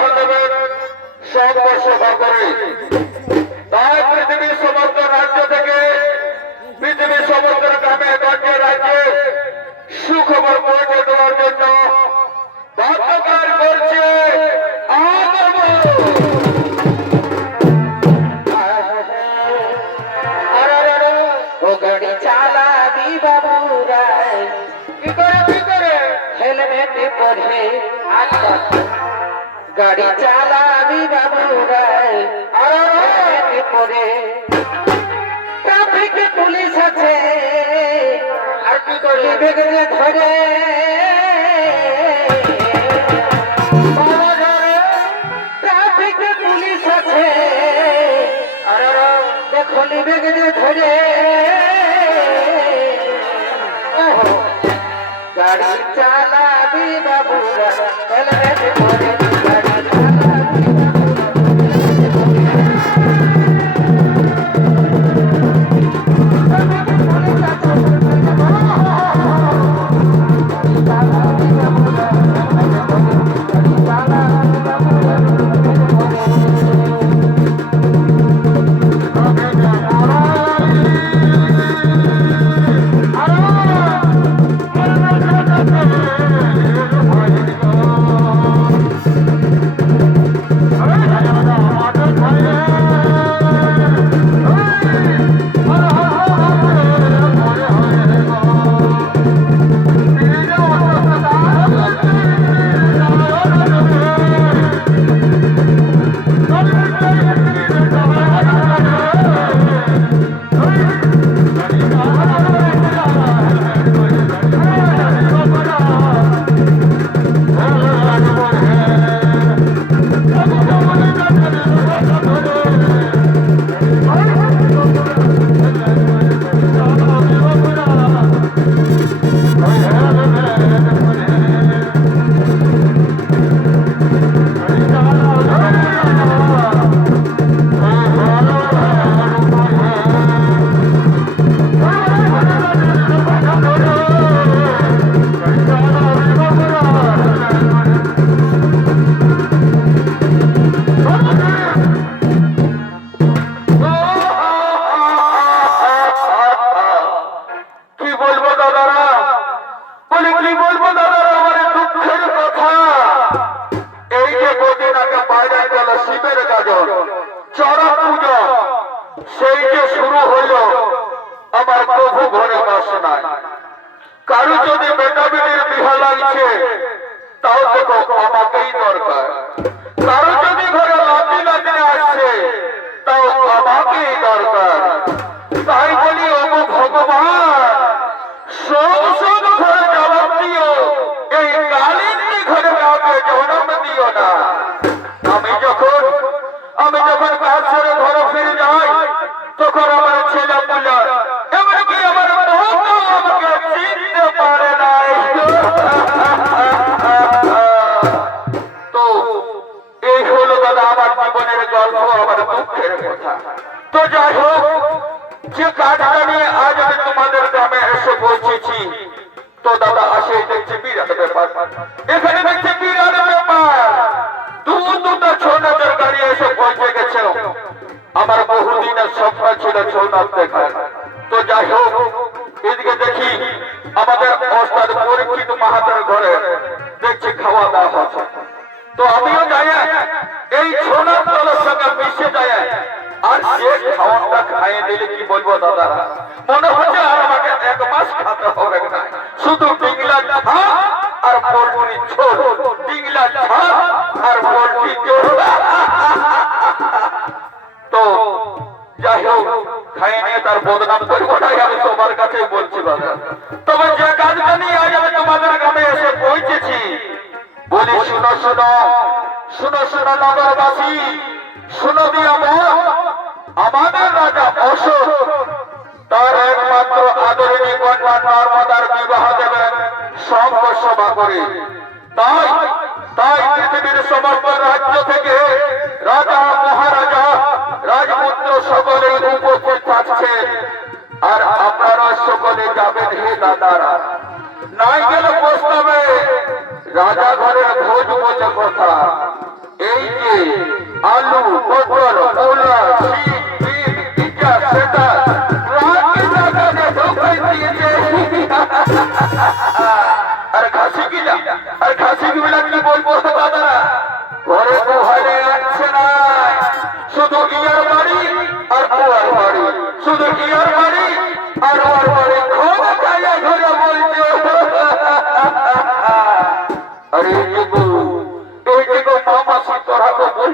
বিবাহ দেবেন সঙ্গ সভা করে। তাই পৃথিবীর সমস্ত রাজ্য থেকে, পৃথিবীর সমস্ত গ্রামে গঞ্জে রাজ্যে সুখবর পৌঁছে দেওয়ার জন্য বাধ্যকর করছে গাড়ি চালাবি বাবুরা, কি করে হেলমেট পরে, গাড়ি চালাবি বাবুরা হেলমেট পরে, ট্রাফিক পুলিশ আছে আর কি করলি বেগরে ধরে, ট্রাফিক পুলিশ আছে আর দেখলি বেগরে ধরে, গাড়ি চালাবি বাবুরা হেলমেট পরে, গাড়ি চালাবি সেই যে শুরু হইল আমার প্রভু ঘরে বাস নাই। কারো যদি বেটা বেটির বিহা লাগছে তাও দেখো আমাকেই দরকার, কারো যদি ঘরে লাতি নাচনে আসছে তাও আমাকেই দরকার। তাই বলি ও ভগবান সব সব ঘরে জবাব দিও, এই কালিনী ঘরে আমাকে জন্ম দিও না। আমি যখন কাজ ছেড়ে ঘরে ফিরে যাই তখন আমার ছেলে পুলা এমনকি আমার আমাকে চিনতে পারে নাই। তো এই হলো দাদা আমার জীবনের গল্প, আমার দুঃখের কথা। তো যাই হোক, যে কাজটা নিয়ে আজ আমি তোমাদের গ্রামে এসে পৌঁছেছি, তো দাদা আসে দেখছি বিরাট ব্যাপার, এখানে দেখছি বিরাট ব্যাপার। দুটো ছৌ নাচের গাড়ি এসে পৌঁছে গেছে। আমার বহুদিনের স্বপ্ন ছিল ছৌ নাচ দেখার। তো যাই হোক, এদিকে দেখি আমাদের ওস্তাদ পরীক্ষিত মাহাতের ঘরে দেখছি খাওয়া দাওয়া হচ্ছে। তো আমিও যাই এই ছৌ নাচ দলের সঙ্গে মিশে যাই, আর যে খাওয়াটা খাইয়ে দিলে কি বলবো দাদা, মনে হচ্ছে আর আমাকে 1 মাস খাতে হবে না। শুধু ডিংলা ঝাল আর পোলট্রি ঝোল, ডিংলা ঝাল আর পোলট্রি ঝোল। তো যাই হোক, খাইয়ে নিয়ে তার বদনাম করবো না, আমি সবার কাছেই বলছি দাদা। তবে যে কাজটা নিয়ে আজ আমি তোমাদের গ্রামে এসে পৌঁছেছি, বলি শুনো শুনো শুনো শুনো নগরবাসী, শুনো দিয়া আমাদের রাজা অশোক তার একমাত্র আদরিণী কন্যা নর্মদার বিবাহ দেবেন সঙ্গ সভা করে। তাই তাই পৃথিবীর সমস্ত রাজ্য থেকে রাজা মহারাজা রাজপুত্র সকলেই উপস্থিত থাকছেন। আর আপনারা সকলে যাবেন হে দাদারা। নাই গেলে প্রস্তাবে রাজা ঘরের ভোজ বলে কথা। এই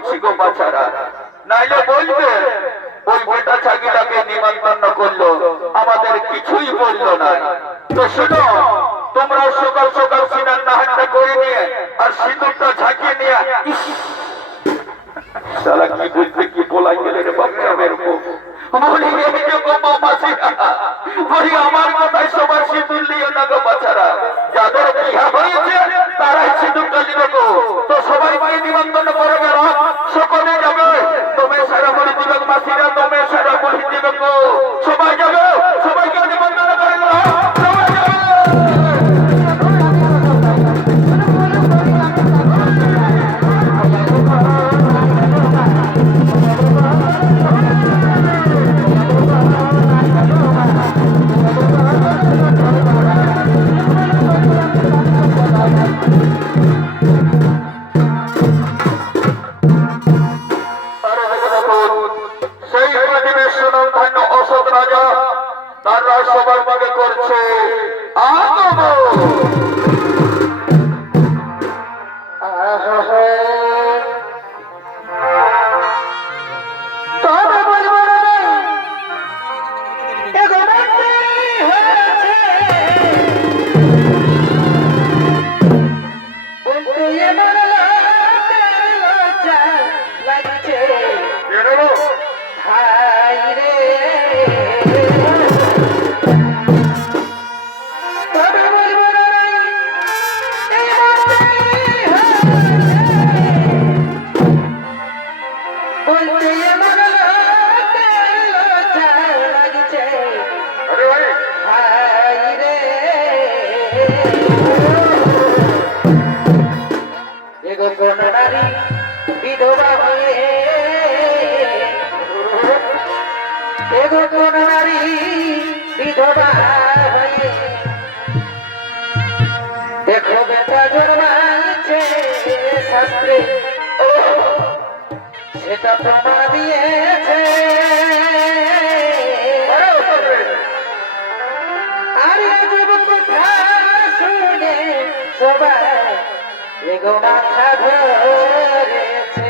বলছি গো বাচ্চারা, নাইলে বলবে ওই বেটা ছাগিটাকে নিমন্ত্রণ করলো, আমাদের কিছুই বললো না। তো শোনো, তোমরা সকাল সকাল সিনার নাহারটা করে নিয়ে আর সিঁদুরটা ঝাঁকিয়ে নিয়ে, শালা কি বুঝতে কি বলাই গেলে রে বাচ্চা বের বলি বলি আমার কথায় সবার সিঁদুর নিয়ে না গো বাচ্চারা, যাদের বিহা হয়েছে তারাই সিঁদুরটা দিবে গো। তো সবাই মাই নিমন্ত্রণ করে গেল, সকলে যাবে, তুমি সারা বলি দিবে মাসিরা, তুমি সারা বলি দিবে গো, সবাই যাবে, সবাইকে নিমন্ত্রণ করে গেল, সবাই যাবে। সেই পৃথিবীর সুনামধন্য অশোক রাজা তার রাজসভার ভাগে করছে তবে বলবো না এগো মন্ত্রী হয়েছে বলতে এমন লজ্জা লাগছে ভাই রে। তবে বলবো না এই মন্ত্রী হয়েছে বলতে এমন লজ্জা লাগছে ভাই রে। এগো কোন নারী বিধবা হয়ে, এগো কোন নারী বিধবা হয়ে, দেখো বেটা জন্মাচ্ছে শাস্ত্রে সেটা প্রমাণ দিয়েছে। আর আজব কথা শুনে সবাই এগো মাথা ধরেছে।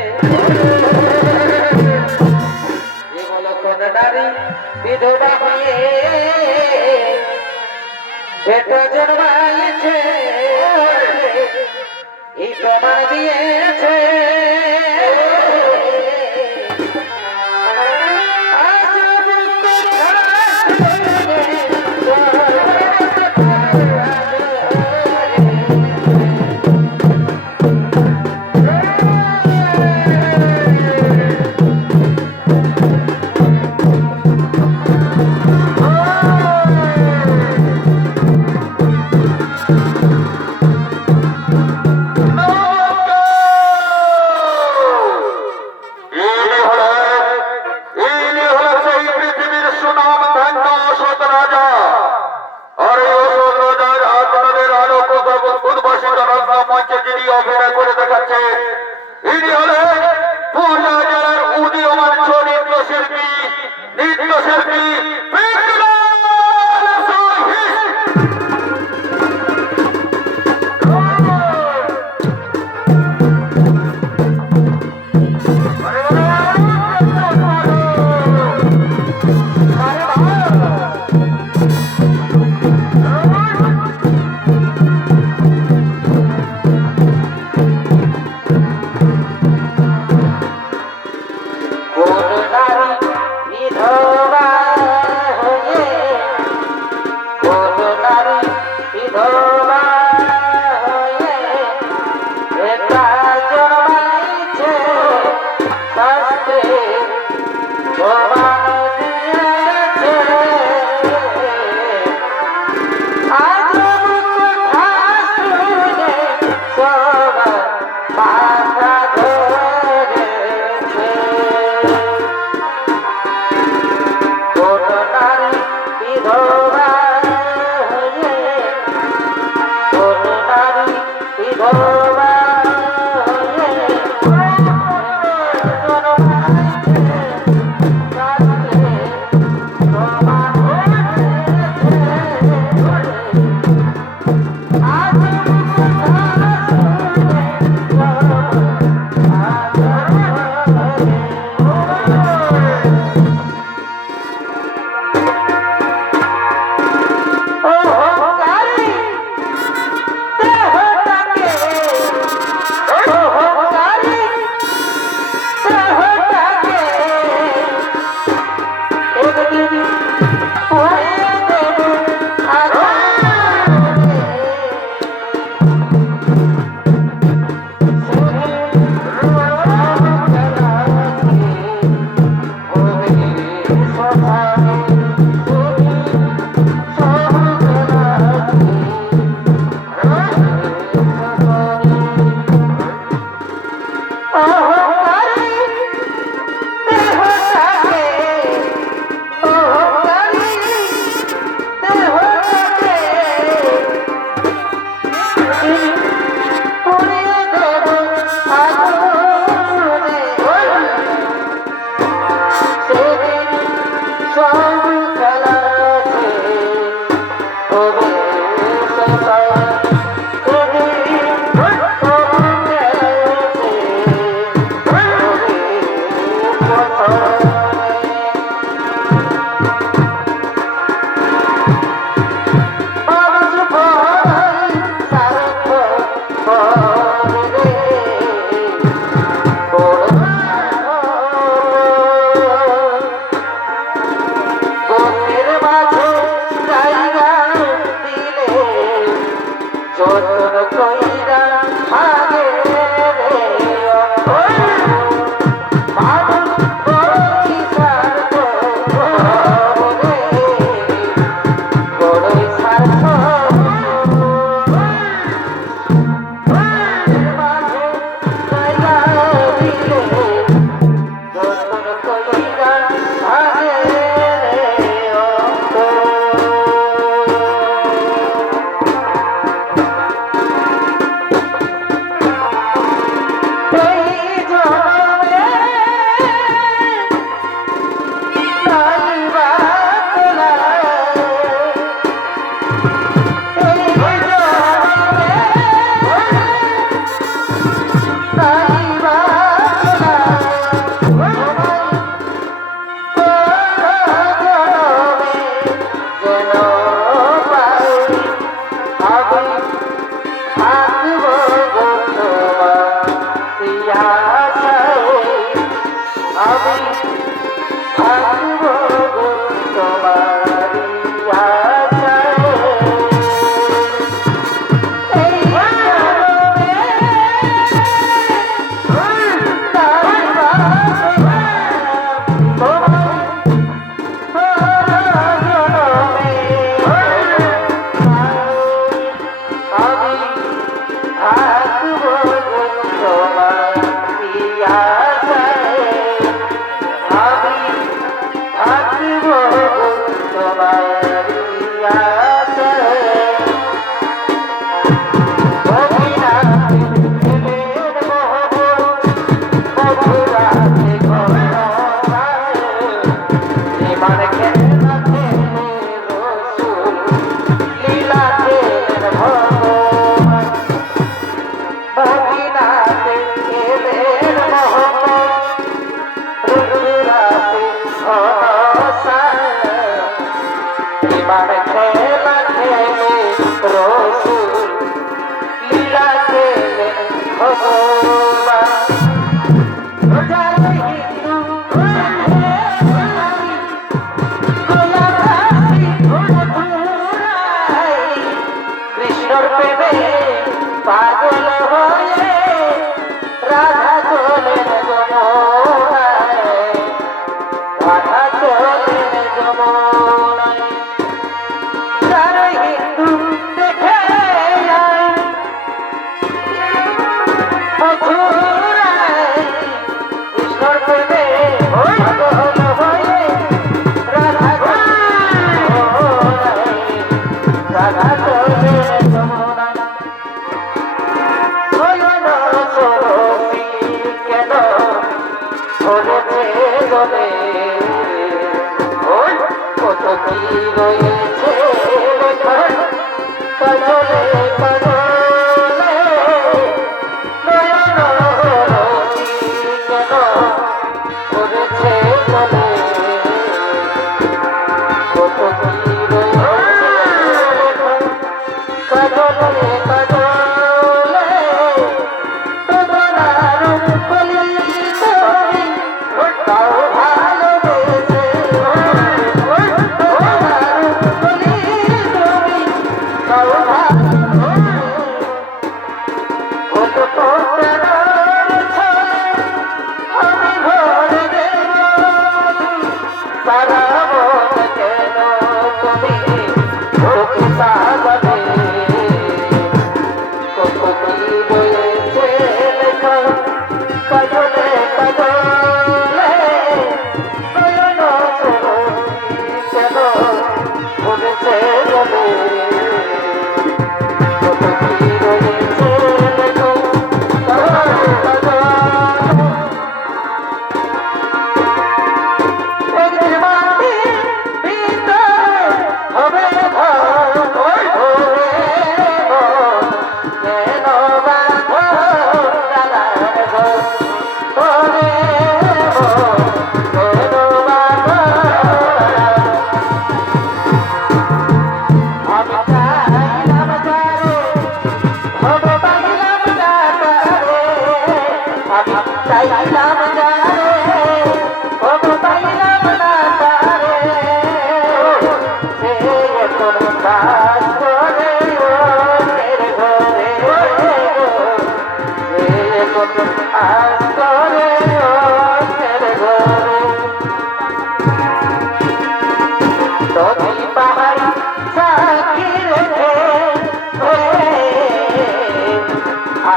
এগুলো কোন নারী বিধবা হয়ে বেটা জন্মাইছে এই প্রমাণ দিয়েছে। আজব কথা শুনে আশায় আমি থাকব তোমারই আশায়। এই পাগল হয়ে রাধা চলেন যমুনায়, রাধা চলেন যমুনায়। যার হিন্দু দেখে যায় মথুরায়, কৃষ্ণর প্রেমে পাগল হয়ে রাধা যমুনায়, রাধা চলেন যমুনায়। কেন ধরেছে জলে কত কি রয়েছে কাজলে কাজলে নয়ন কেন ধরেছে জলে কত কি রয়েছে কাজলে কাজলে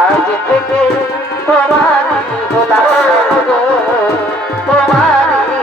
আজ থেকে তোমারি গোলাম গো, তোমারি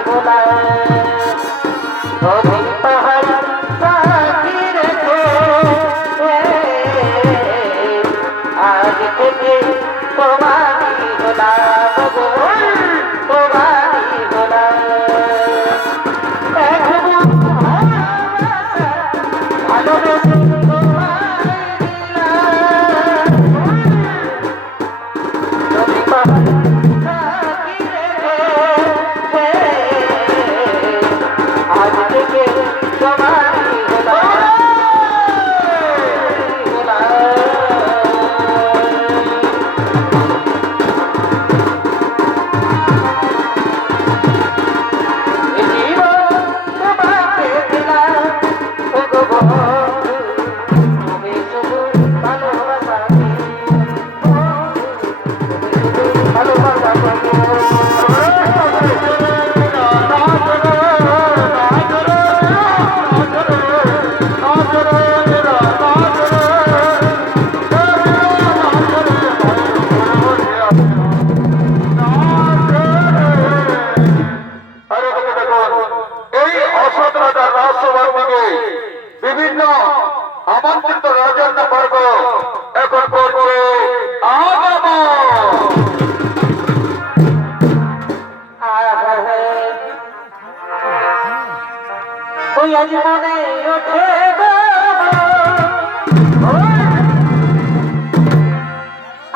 আজ মনে ওঠে গো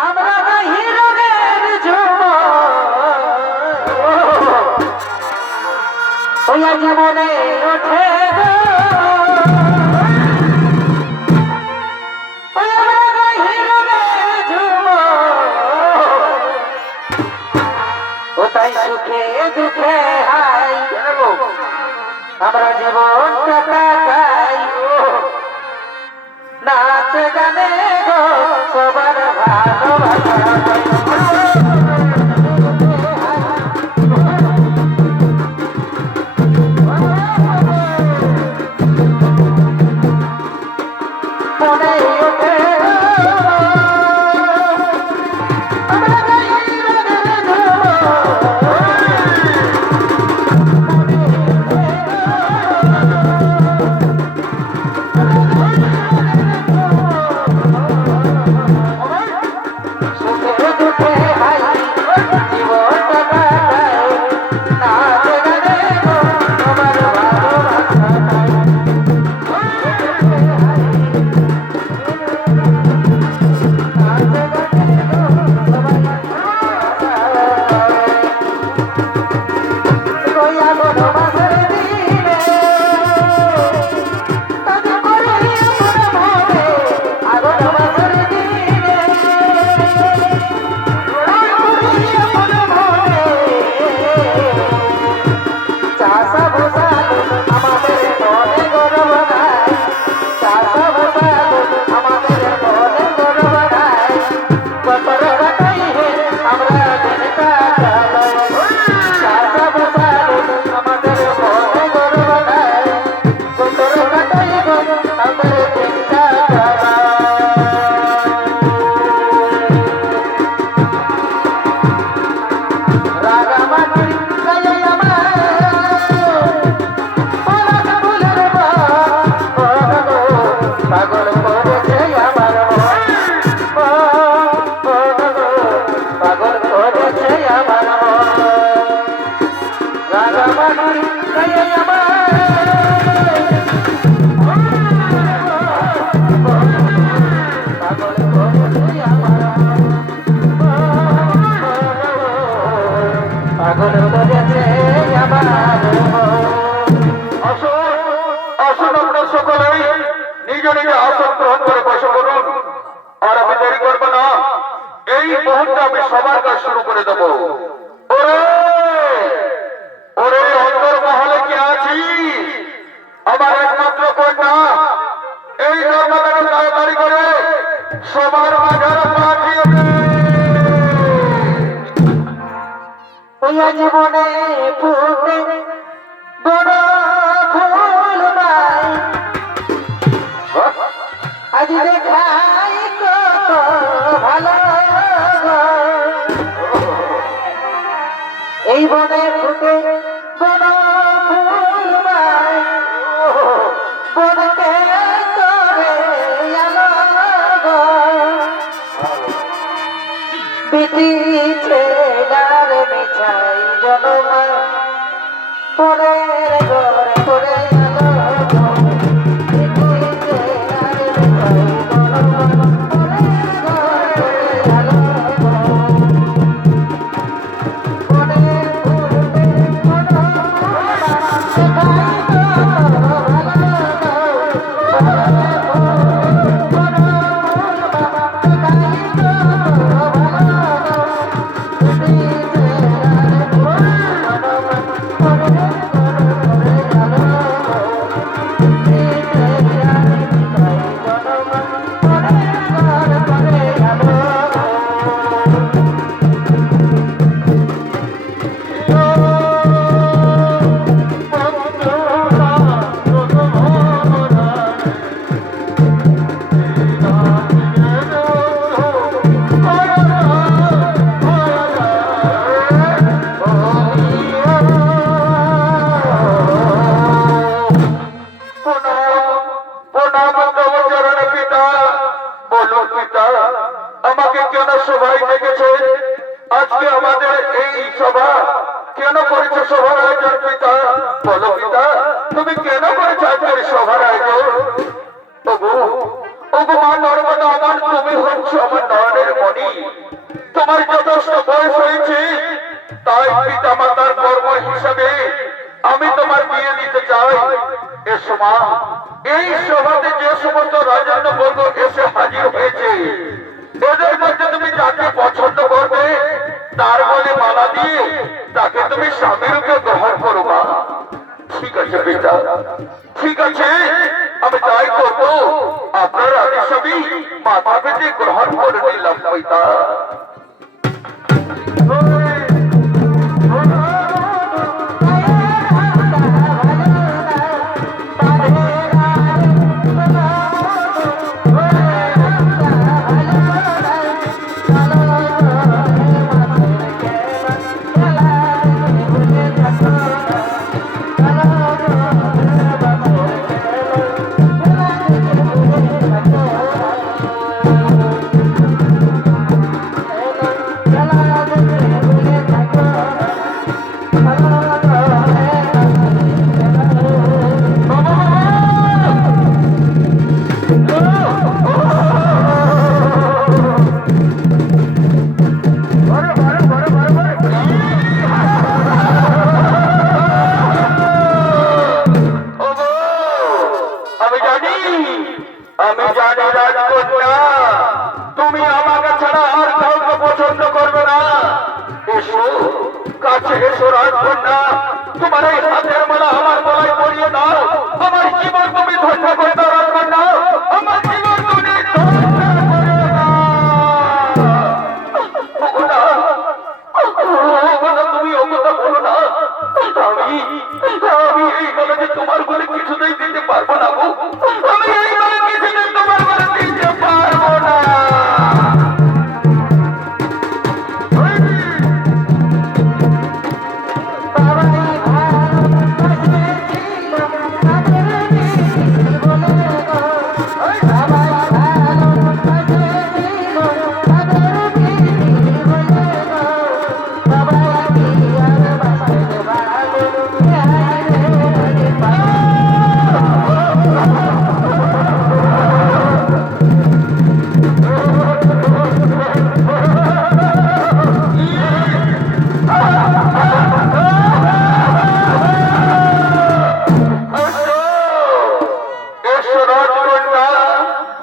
আমরা গাহি রঙের ঝুমর ওই আজ মনে ওঠে গো ওই আমরা গাহি রঙের ঝুমর ও তাই সুখে দুঃখে হাই আমরা জীবন কাটাই নাচ গানে গো সবার ভালোবাসা মনে ওঠে আমরা গাই রঙের সুখে দুঃখে হাই জীবন কাটাই নাচ গানে গো সবার ভালোবাসা পাগল করেছে আমার পাগল করেছে আমার রাগামাটি গায়ে আমার পাগল করেছে আমার পাগল করেছে আমার আসুন আমরা সকলেই নিজ নিজ আসন গ্রহণ করে বসে পড়ুন আর আমি দেরি করবো না এই মুহূর্তে আমি সবার কাজ শুরু করে দেবো ওরে ওরে অন্তর মহলে কে আছি আমার একমাত্র কন্যা এই কন্যাটাকে তাড়াতাড়ি করে সবার মাঝারে পাঠিয়ে দে। ওই জীবনে ফুটে বড় ফুল নাই আজ দেখাই কত ভালো এই বনে ফুটে বড় ফুল নাই বনকে করে আলো বিটিছে ডার মিছাই জনমা পরে ঘরে পরে আজকে আমাদের এই সভা কেন করেছে সভার আয়োজন পিতা? বলো পিতা, তুমি কেন করেছো তাই পিতা মাতার কর্ম হিসাবে আমি তোমার বিয়ে দিতে চাই। এসো মা, এই সভাতে যে সমস্ত রাজন্য বর্গ এসে হাজির হয়েছে এদের মধ্যে তুমি যাকে পছন্দ করবে তার বলে মালা দিয়ে তাকে তুমি স্বামী রূপে গ্রহণ করো মা। ঠিক আছে পিতা, ঠিক আছে, আমি তাই করবো। আপনার আদেশ আমি মাথা পেতে গ্রহণ করে নিলাম পিতা। আমি জানি রাজকন্যা তুমি আমাকে ছাড়া আর কাউকে পছন্দ করবে না। এসো কাছে এসো রাজকন্যা, তোমার এই হাতের মালা আমার গলায় পরিয়ে দাও। আমার জীবন তুমি ধন্য করে দাও রাজকন্যা, আমার জীবন তুমি ধন্য করে দাও। তুমি ও কথা বলো না, আমি এই বলে যে তোমার বলে কিছুতেই দিতে পারবো না গো। আমি এই বলে কিছুতেই তোমার বলে দিতে পারবো না।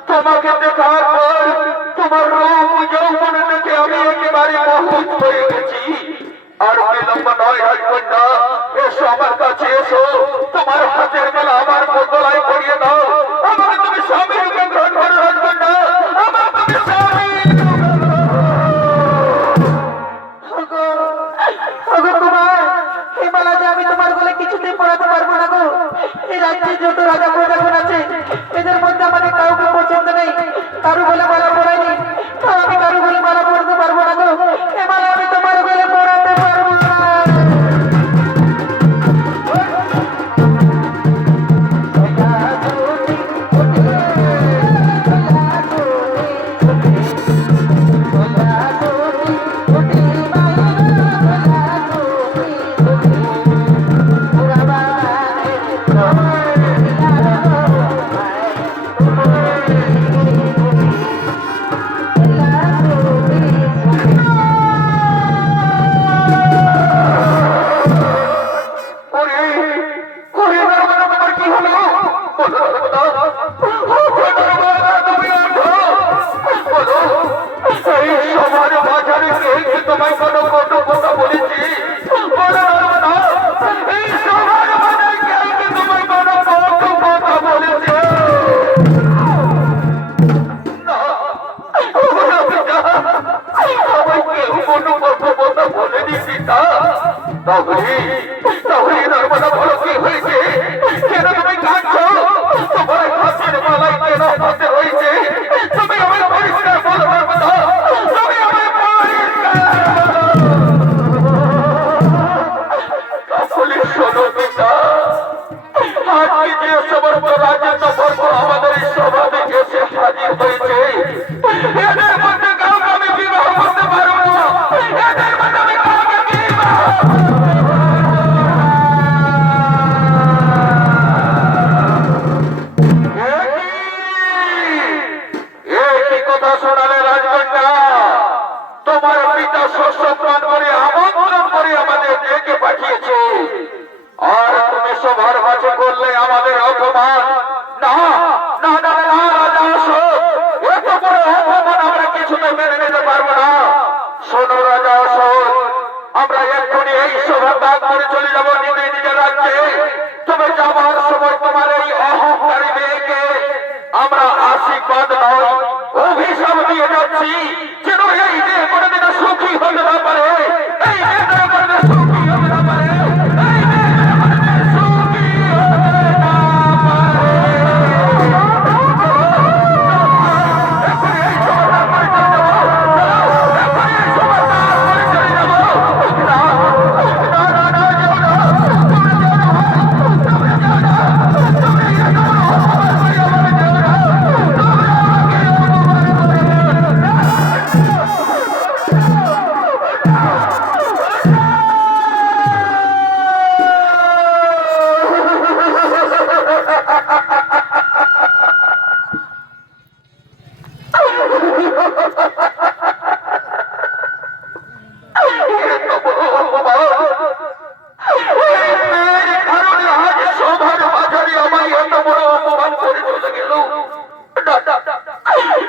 তোমাকে দেখার পর তোমার রূপ যৌবনে দেখে আমি একেবারে মোহিত হয়ে গেছি। আর বিলম্ব নয় রাজকন্যা, এসো আমার কাছে এসো, তোমার হাতের মেলা আমার গলায় পরিয়ে দাও। আমাকে তুমি স্বামী রূপে গ্রহণ করো রাজকন্যা, আমার তুমি স্বামী। এই মালা যে আমি তোমার বলে কিছুতেই পড়াতে পারবো না গো। এই রাজ্যে যত রাজা প্রজাগণ আছে এদের মধ্যে আমাদের কাউকে পছন্দ নেই, কারু বলে মালা পড়াইনি, আমি কারু বলে মালা পড়তে পারবো না গো। এই মালা আমি তোমার বলে পড়াতে পারবো না। আমাদের এই সভাতে এসে হাজির হয়েছে, এদের মধ্যে কাউকে আমি বিবাহ করতে পারবো না। এদের মধ্যে আমি কাউকে বিবাহ এই সভা ত্যাগ করে চলে যাবো নিজে নিজের রাজ্যে। তবে যাবার সময় তোমার এই অহংকারী মেয়েকে আমরা আশীর্বাদ নয় অভিশাপ দিয়ে যাচ্ছি, যেন এই মেয়ে কোনোদিন সুখী হতে না পারে, এই মেয়ে যেন কোনোদিন সুখী হতে না পারে, এই মেয়ে যেন কোনোদিন সুখী হতে না পারে। এখনই এই সভা ত্যাগ করে চলে যাবো, এখনই এই সভা ত্যাগ করে চলে যাবো। না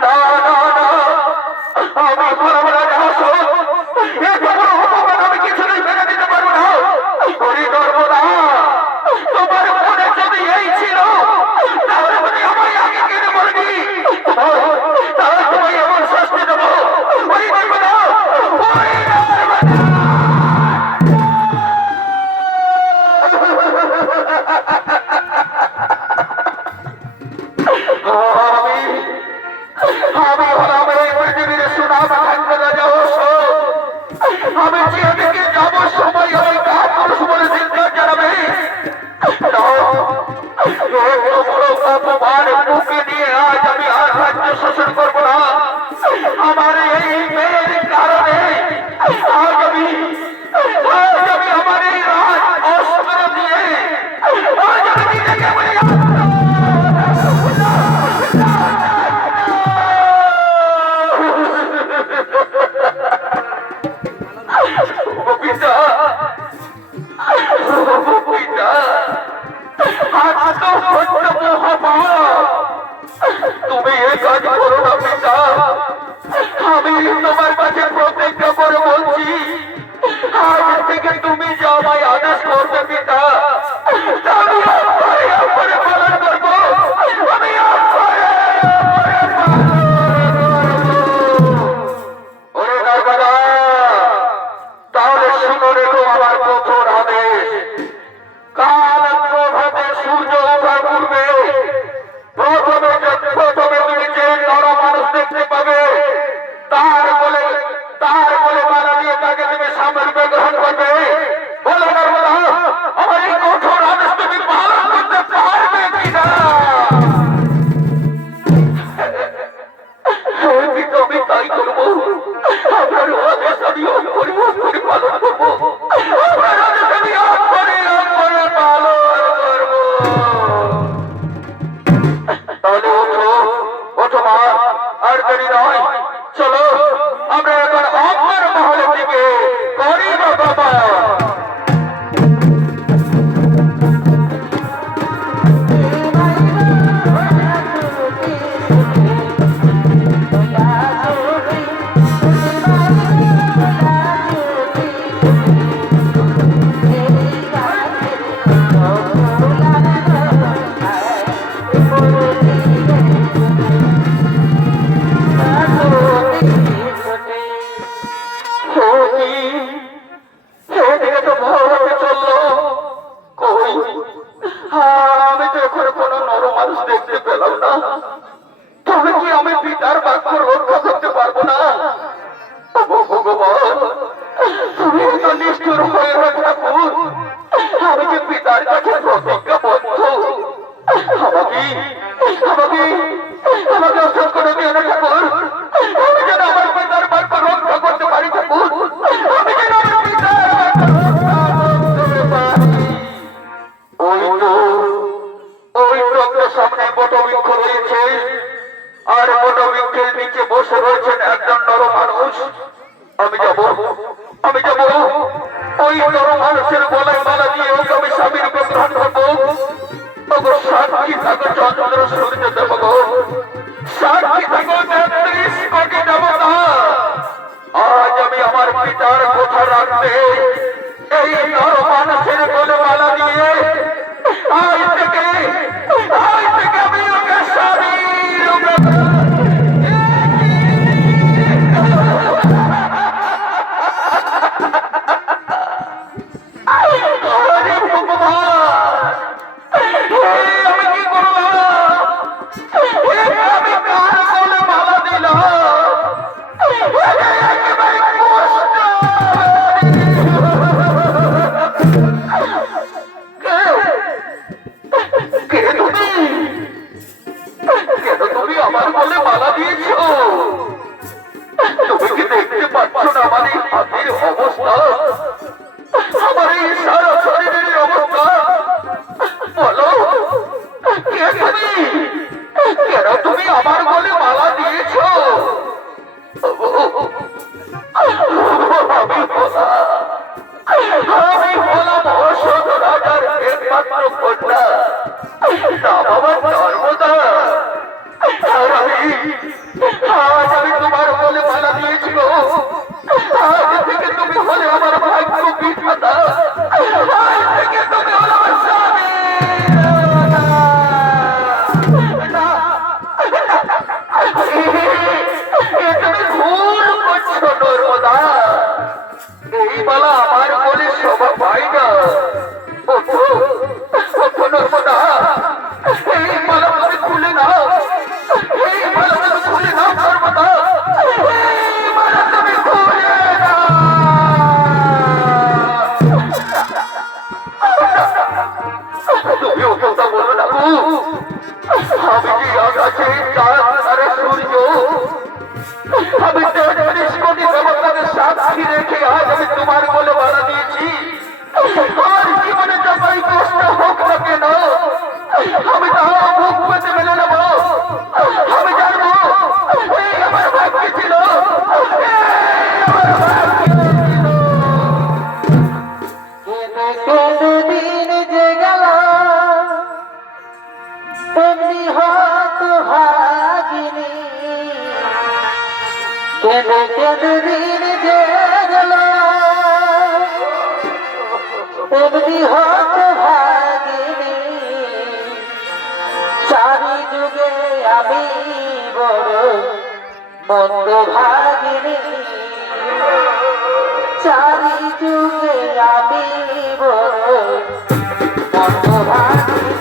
না না না, যাও না, তোমরা যাও না, তোমরা যাও না, তোমরা এত বড় অপমান করে আমাকে যাও না, তোমরা আমাকে অপমান করে শাসন করবো না। আমার এই মেয়ের কারণে আজ আমি আমার এই রাজ অস্ত্র দিয়ে আজ আমি নিজেকে পিতা পিতা আজ তো তুমি এই কাজ করো না পিতা, আমি তোমার কাছে প্রতিজ্ঞা করে বলছি আজ থেকে তুমি যা আমায় আদেশ করবে পিতা, আমি আপরে পালন করবো, আমি ওরে নর্মদা। তাহলে শুনে রেখো আমার কঠোর আদেশ, কাল প্রভাতে সূর্য ওঠার পূর্বে প্রথমে তুমি যে নর মানুষ দেখতে পাবে তার বলে মালা দিয়ে তাকে তুমি সামনে গ্রহণ করবে। বলে নর্মদা, আমার এই কঠোর আদেশ তুমি পালন করতে পারবে কিনা? আমি তাই করবো, আপনার আদেশ আমি করে পালন করবো, আপনার আদেশ আমি পালন করবো। তাহলে ওঠো মা, আর দেরি নয়, চলো আমরা এখন আমার মহলের দিকে করি বাবা। আমি তো এখন কোন নর মানুষ দেখতে পেলাম না, তবে কি আমি পিতার বাক্য রক্ষা করতে পারবো না? ভগবান, তুমি তো নিষ্ঠুর হয়ে ঠাকুর, আমি যে পিতার কাছে প্রতিজ্ঞাবদ্ধ, আমাকে অসহ্য করে দিও না ঠাকুর, আমি যেন আমার পিতার বাক্য রক্ষা করতে পারি ঠাকুর, আমি যেন আমার পিতার বাক্য রক্ষা করতে পারি। ওই তো সামনে বটবৃক্ষ রয়েছে, আর বটবৃক্ষের নিচে বসে রয়েছেন একজন নর মানুষ। আমি যাব ওই নর মানুষের গলায় মালা দিয়ে ওই আমি স্বামীর গ্রহণ করবো। সাক্ষী থাকো চন্দ্র সূর্য দেবগ, সাক্ষী থাকো ৩৩ কোটি দেবতা, আজ আমি আমার পিতার কথা রাখতে এই আমার নর্মদা, আর আজ আমি তোমার বলে মালা দিয়েছিল, আজ থেকে তুমি হলে আমার ভাগ্য বিধাতা, আজ থেকে তুমি হলে আমার স্বামী। না, এ তুমি ভুল করছো নর্মদা, এই মালা আমার বলে শোভা পাই না। ওঠো, ওঠো নর্মদা, এই মালা তুমি খুলে নাও, এই মালা তুমি খুলে নাও নর্মদা, এই মালা তুমি খুলে নাও। তুমি ও কথা বলো না গো, আমি কি আকাশে চাঁদ আর সূর্য, আমি ৩৩ কোটি দেবতাদের সাক্ষী রেখে আজ আমি তোমার বলে মালা দিয়েছি। আমার জীবনে যতই কষ্ট হোক না কেন, আমি তাও মুখ পেতে মেনে নেব। আমি জানবো এই আমার ভাগ্যে ছিল, এই আমার ভাগ্যে ছিল। দিন যে গেল তেমনি হত ভাগিনী, কেঁদে কেঁদে দিন যে গেল তেমনি হত ভাগিনী, চারি যুগে আমি বড় মন্দ ভাগিনী, চারি যুগে আমি বড় মন্দ ভাগিনী।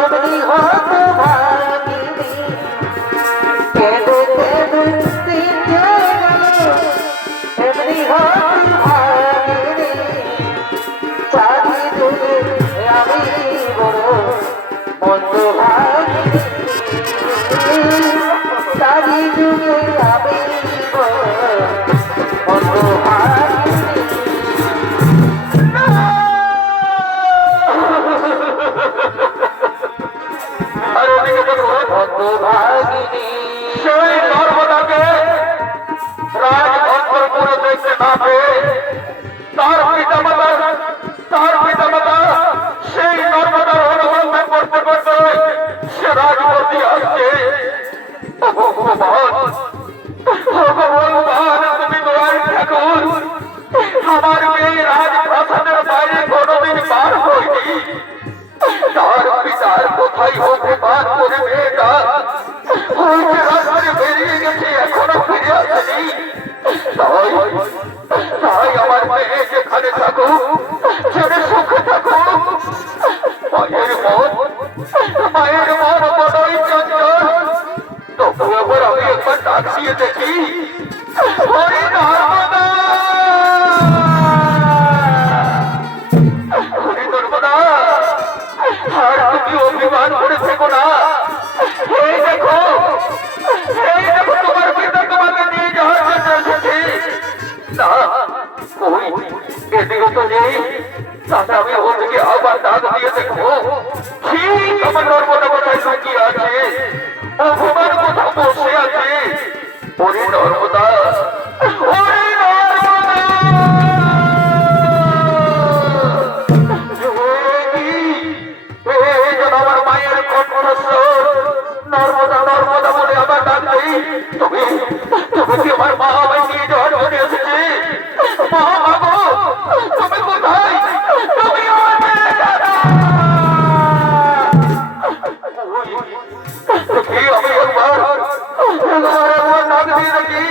এমনি হত ভাগিনী, কেঁদে কেঁদে দিন যে গেল, এমনি হত ভাগিনী, চারি যুগে আমি বড় মন্দ ভাগিনী, চারি যুগে আমি বড় মন্দ ভাগিনী। আর ওদিকে দেখো, মন্দ ভাগিনী, সেই নর্মদাকে রাজ অন্তরপুরে দেখতে না পেয়ে তার পিতামাতা সেই নর্মদার অনুসন্ধান করতে করতে সে রাজপতি আসছে। ভগবান তুমি দয়াল ঠাকুর, আমার মেয়ে রাজপ্রাসাদের বাইরে কোনোদিন বার হয়নি, তার পিতার কোথায় হোক বার করে মেয়েটা হয়তো রাস্তায় বেরিয়ে গেছে, এখনো ফিরে আসেনি। তাই আমার মেয়ে যেখানে থাকুক, ছেড়ে সুখে থাকুক। মায়ের মন বড়ই চঞ্চল, তবু এবার আমি একবার ডাক দিয়ে দেখি। হরি নর্মদা, হরি নর্মদা, আর তুমি অভিমান করে থেকো না। এই দেখো তোমার পিতা তোমাকে নিয়ে যাওয়ার জন্য এসেছে। না, ওই এদিকে তো নেই, তাহলে আমি ওদিকে আবার ডাক দিয়ে দেখবো। ঠিক আমার নর্মদা কোথায় লুকিয়ে আছে, অভিমান কোথাও বসে আছে। ওরে নর্মদা, ওরে নর্মদা, এই যেন আমার মায়ের কণ্ঠস্বর নর্মদা নর্মদা বলে আমার ডাক নেই। তুমি কি আমার মা আমায় নিয়ে যাওয়ার জন্য এসেছে? মা, মাগো, তুমি কোথায়? তুমি আমার মেয়ে দাদা। কি আমি একবার ডাক দিয়ে দেখি।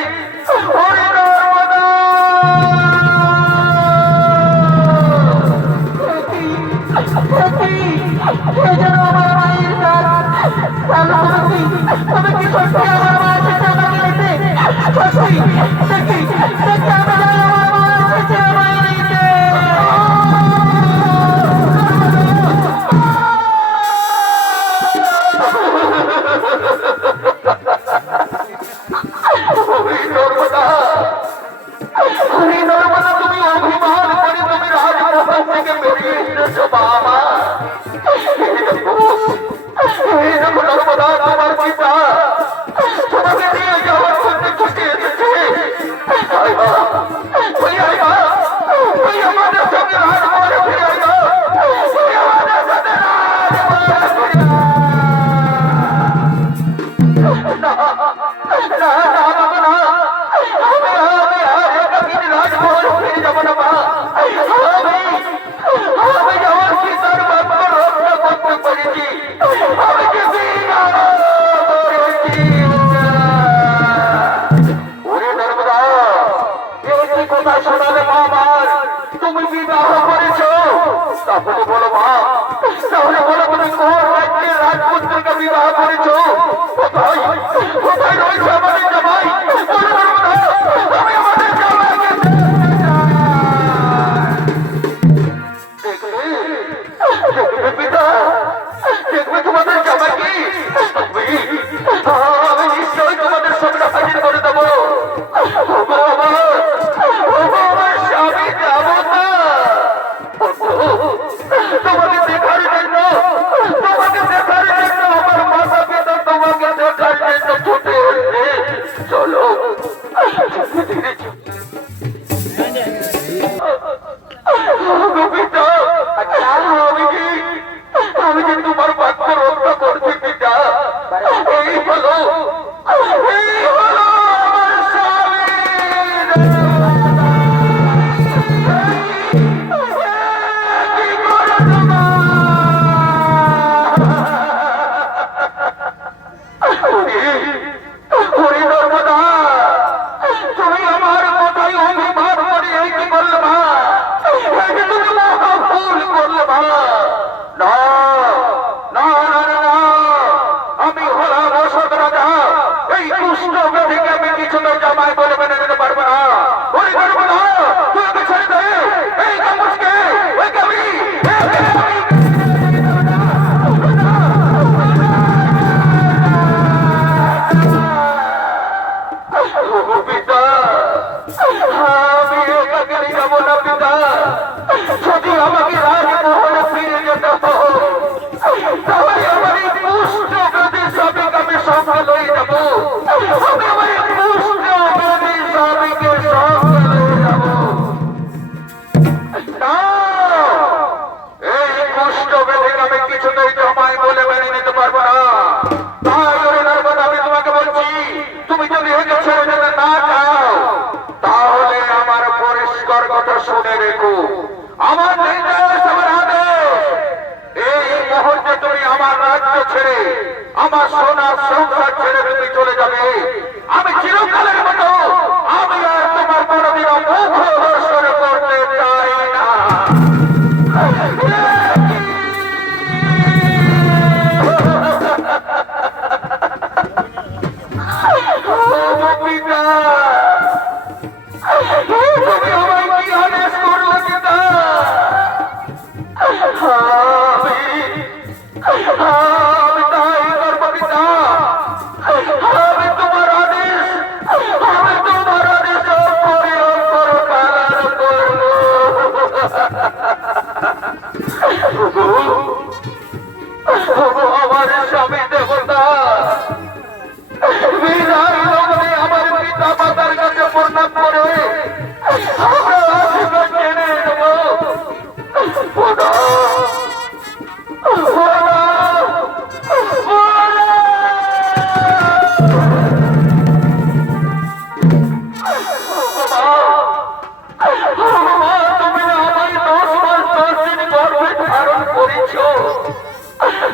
তাহলে বলো মা, তাহলে বলো তুমি কোন রাজ্যের রাজপুত্রকে বিবাহ করেছো? কোথায় কোথায় রয়েছে আমাদের জামাই? বলো বলো না, আমি আমাদের জামাইকে দেখবে দেখবে পিতা, দেখবে তোমাদের জামাইকে আমি নিশ্চয়ই তোমাদের সামনে হাজির করে দেবো। আমার স্বামী যাবো না, তোমাকে দেখার জন্য, তোমাকে দেখার জন্য আমার মাতা পিতা তোমাকে দেখার জন্য ছুটে এসেছে। চলো পিতা, আমি যে তোমার বাক্য রক্ষা করছি পিতা। এই হলো আমার স্বামী। কি করো তোমরা? হরি নর্মদা, তুমি আমার কথায় অভিমান করে এই কি করলে মা? এই যে তুমি মহা ভুল করলে মা। না না না না না, আমি হলাম অসৎ রাজা। এই দুষ্ট ব্যাধিকে আমি কিছুতে জামাই বলে মেনে নিতে পারবো না। হরি নর্মদা, তুই ওকে ছেড়ে দে। এই কামুজকে, ওকে আমি পিতা, আমি একাকে নিয়ে যাবো না পিতা। যদি আমাকে রাজমহলে ফিরে যেতে হয়, তাহলে আমার এই পুষ্ট ব্যাধি স্বামীকে আমি সঙ্গে লয়ে যাবো। আমি আমার এই পুষ্ট ব্যাধি স্বামীকে সঙ্গে লয়ে যাবো। না, এই পুষ্ট ব্যাধিকে আমি কিছুতেই জামাই বলে মেনে নিতে পারবো না। তাই হরি নর্মদা, আমি তোমাকে বলছি, তুমি যদি একে ছেড়ে যেতে না চাও, তাহলে আমার পরিষ্কার কথা শুনে রেখো। আমার নির্দেশ, আমার আদেশ, এই মুহূর্তে তুমি আমার রাজ্য ছেড়ে, আমার সোনার সংসার ছেড়ে তুমি চলে যাবে। আমি চিরকালের মতো আমি আর তোমার কোনোদিনও মুখ দর্শন করতে চাই না। পিতা, তুমি আমায় কি আদেশ করলে পিতা? আমি তাই করবো পিতা। আমি তোমার আদেশ, আমি তোমার আদেশ পালন করবো। আমার স্বামী দেবতা, আমার পিতা মাতার কাছে প্রণাম করে আমরা আশীর্বাদ জেনে নেবো। তুমি আমায় 10 মাস 10 দিন গর্ভে ধারণ করেছ।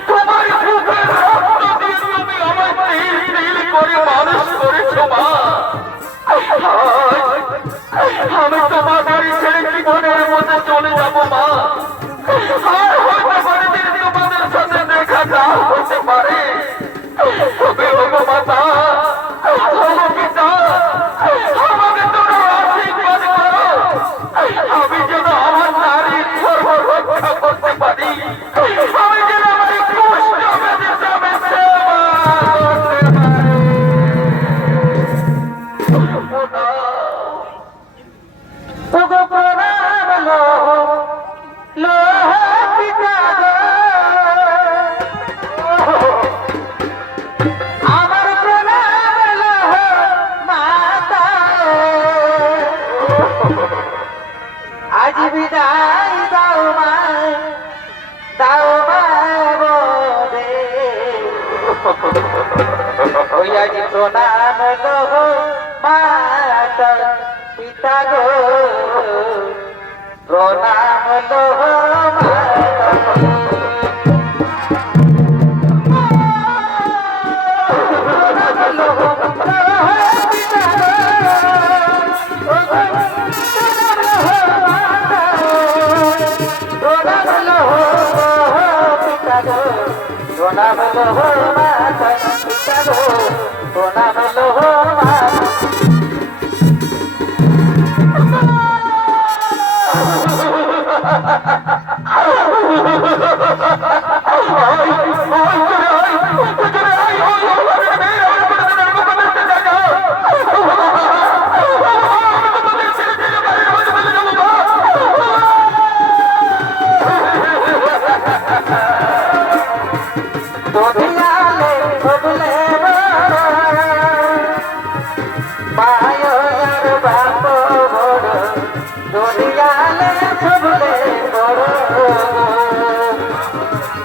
তোমার বুকের রক্ত দিয়ে তুমি আমায় তিল তিল করে মানুষ করেছ মা। আমি তোমাদের ছেড়ে জীবনের মধ্যে চলে যাবো মা। আর হতে পারে যে তোমাদের সাথে দেখা না হতে পারে। তবে ওগো মাতা, ওগো পিতা, আমাকে তোমরা আশীর্বাদ করো। আমি যেন আমার নারীর ধর্ম রক্ষা করতে পারি। আমি যেন আমার এই পুষ্ট ব্যাধি স্বামী সেবা করতে পারি। ওগো প্রণাম লোহ লোহ পিতা গো, আমার প্রণাম লোহ মাতা। আজ বিদায় দাও মা, দাও মা রে। ওই আজ প্রণাম লোহ মাতা পিতা গো, প্রণাম লোহ মাতা। প্রণাম লোহ পিতা গো, প্রণাম লোহ মাতা। প্রণাম মাথায় পিতা গো প্রণাম লোহ দুনিয়ালে ভুলে মায়ার বাপ বড় দুনিয়ালে ভুলে বড়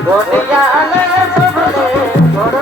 দুনিয়ালে ভুলে বড়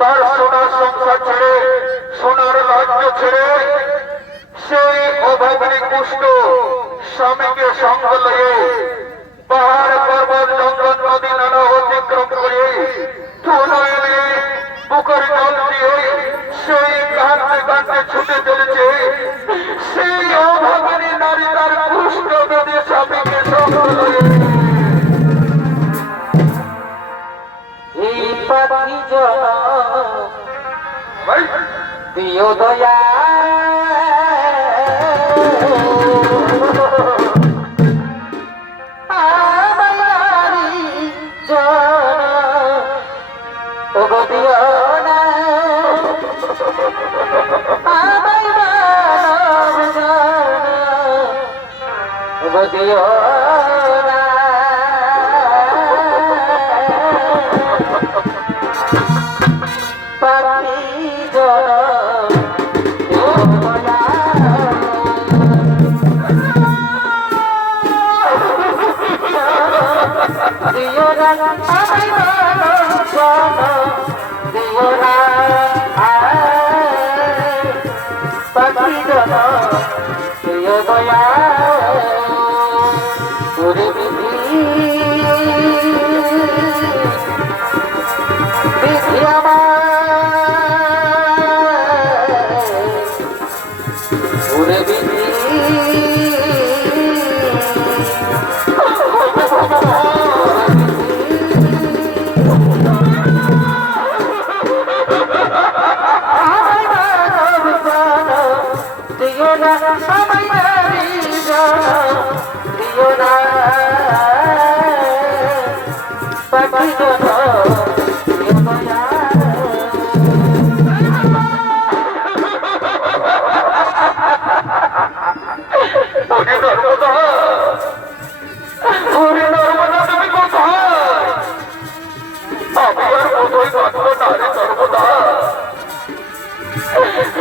তার সোনার সংসার ছেড়ে সোনার রাজ্য ছেড়ে সেই অভাবনী কুষ্ঠ স্বামীকে সঙ্গ লয়ে পাহাড় পর্বত জঙ্গল নদী নানা অতিক্রম করে তুলে বুকের জল দিয়ে সেই কাঁদতে কাঁদতে ছুটে চলেছে সেই অভাবনী নারী তার কুষ্ঠ নদী স্বামীকে সঙ্গ লয়ে পাখি জন দিও দয়া আমারি জন ওগো দিও না আমায় মানব জন ওগো দিও না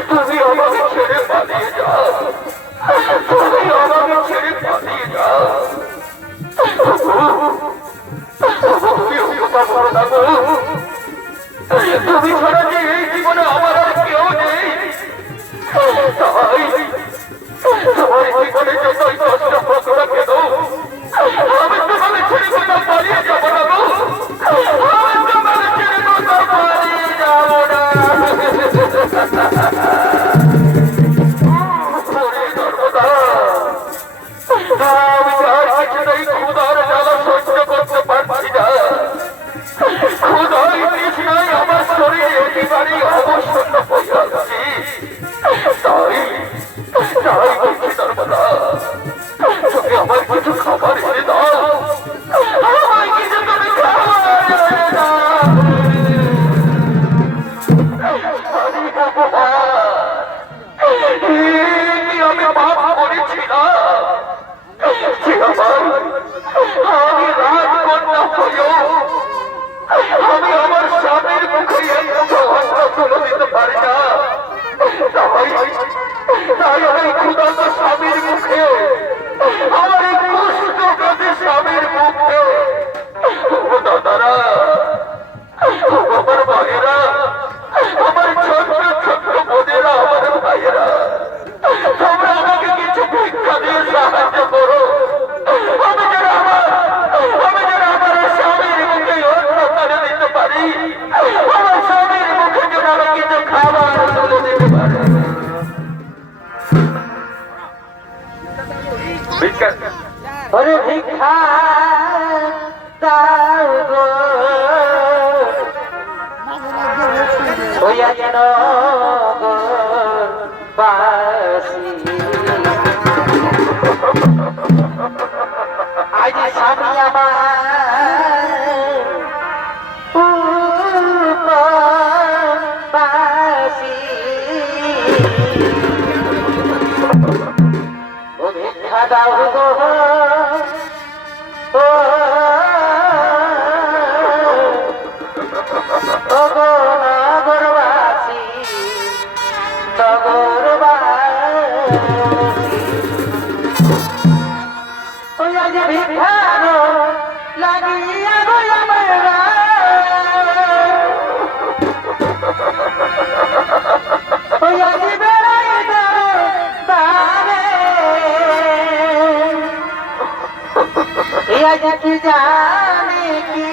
তুমি আমাকে ছেড়ে পালিয়ে যাও তুমি আমাকে ছেড়ে পালিয়ে যাও তুমি ছাড়া যে এই জীবনে আমার আর কেউ নেই তাই তোমার জীবনে যতই কষ্ট হোক না কেন আমি তোমাকে ছেড়ে কোথাও পালিয়ে যাবো না গো আমি তোমাকে ছেড়ে কোথাও পালিয়ে যাবো না আমি আর কিছুতেই ক্ষুধার জ্বালা সহ্য করতে পারছি না ক্ষুধায় তৃষ্ণায় আমার শরীর একেবারেই অবসন্ন হয়ে যাচ্ছে তাই তাই বলছি নর্মদা তুমি আমার কিছু খাবার এনে দাও আমায় কিছু তুমি খাবার এনে দাও ভিক্ষা ওরে ভিক্ষা দাও গো ওয়া যেন গো বাসি আজ স্বামী আমার বাসি ও ভিক্ষা দাও গো ও গো নগরবাসী নগরবাসী ওই আজ ভিক্ষার লাগিয়া গো আমরা ওই আজ বেড়াই বারে আজ কি জানি কি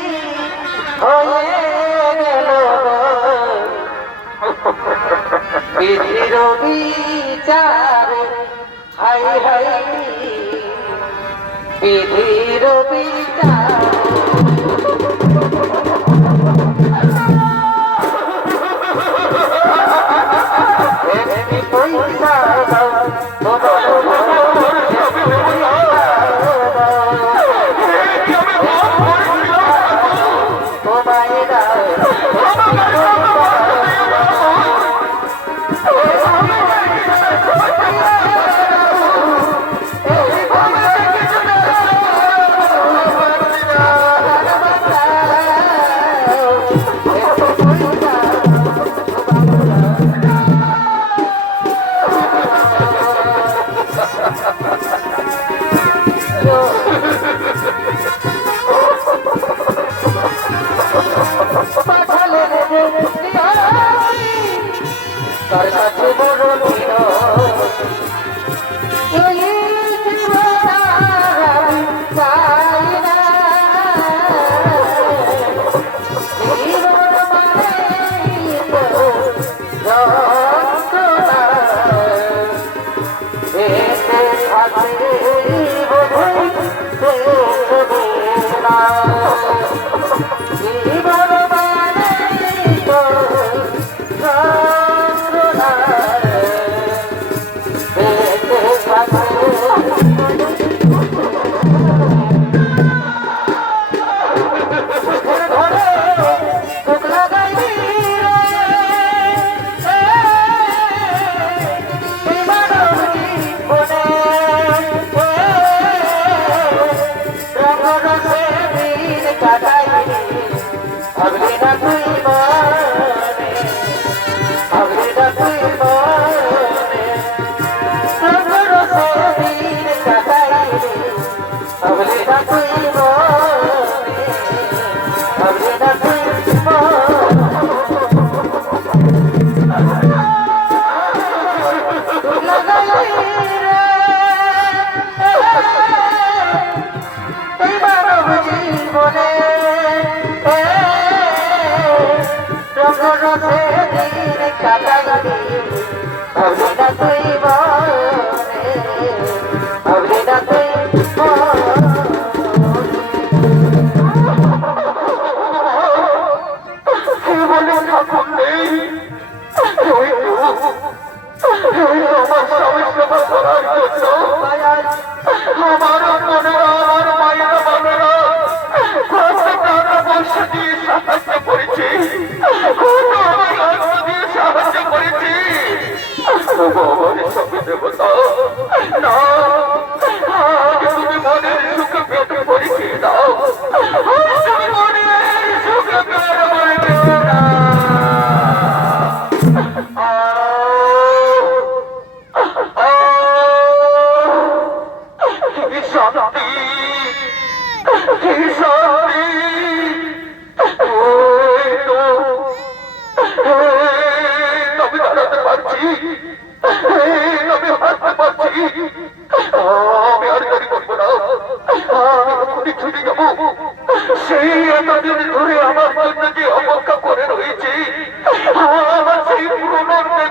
হয়ে গেল বিধির বিচার হাই হাই বিধির বিচার পয়সা তার কাছে বড়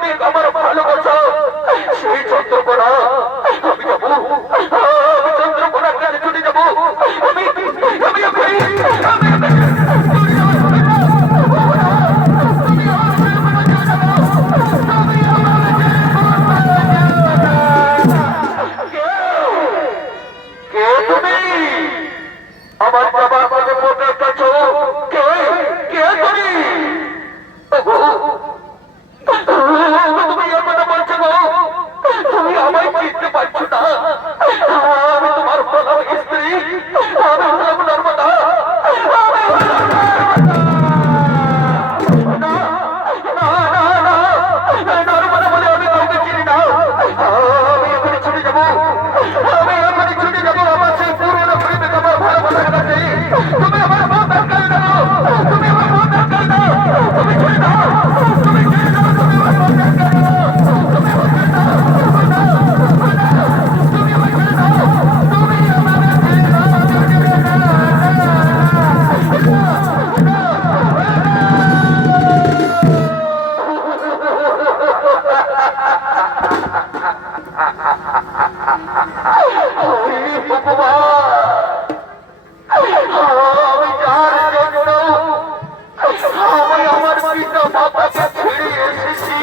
দিন আমার ভালোবাসা সেই চন্দ্রকোনা আমি যাবো ওরে ভগবান, আমি যার জন্য আমি আমার পিতা মাতাকে ছেড়ে এসেছি,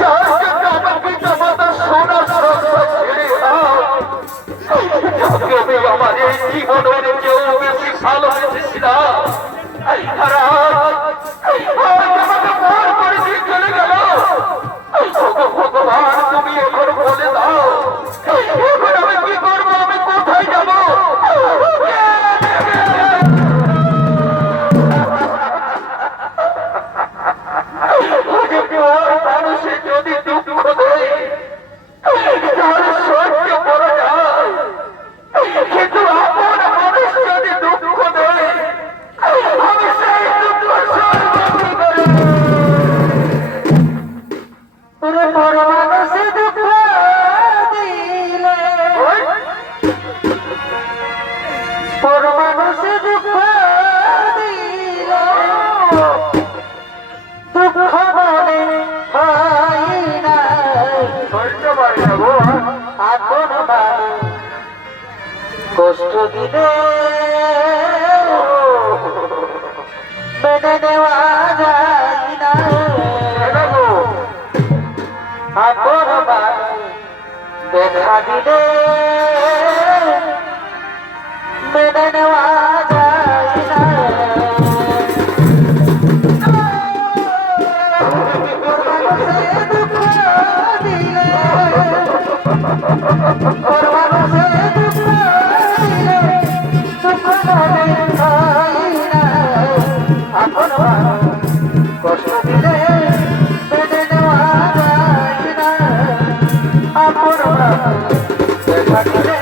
যার জন্য আমার পিতা মাতা সোনার সংসার ছেড়ে যাকে আমি আমার এই জীবনের চেয়েও বেশি ভালোবেসেছিলাম, আর আজ আমাকে ভয় করে দিয়ে চলে গেল। ভগবান, তুমি এখন বলে দাও, এখন আমি কি করবো, আমি কোথায় যাবো? মানুষে যদি দুঃখ দেয় তাহলে সহ্য করা যায়, কিন্তু আপন মানুষ যদি দুঃখ দেয় আমি সেই দুঃখ সহ্য করি। ওরে বড় মানুষে দুঃখ দিলে, বড় মানুষে দুঃখ দিলে দুঃখ মনে হয় না, সহ্য পারি না গো। আপন মানুষ কষ্ট দিলে মেনে নেওয়া যায় না, আপন মানুষ দেখা দিলে মেনে নেওয়া যায় না। মানুষে দুঃখ দিলে, মানুষে দুঃখ দিলে দুঃখ মনে হয় না, আপন মানুষ কষ্ট দিলে মেনে নেওয়া যায় না, আপন মানুষ দেখা দিলে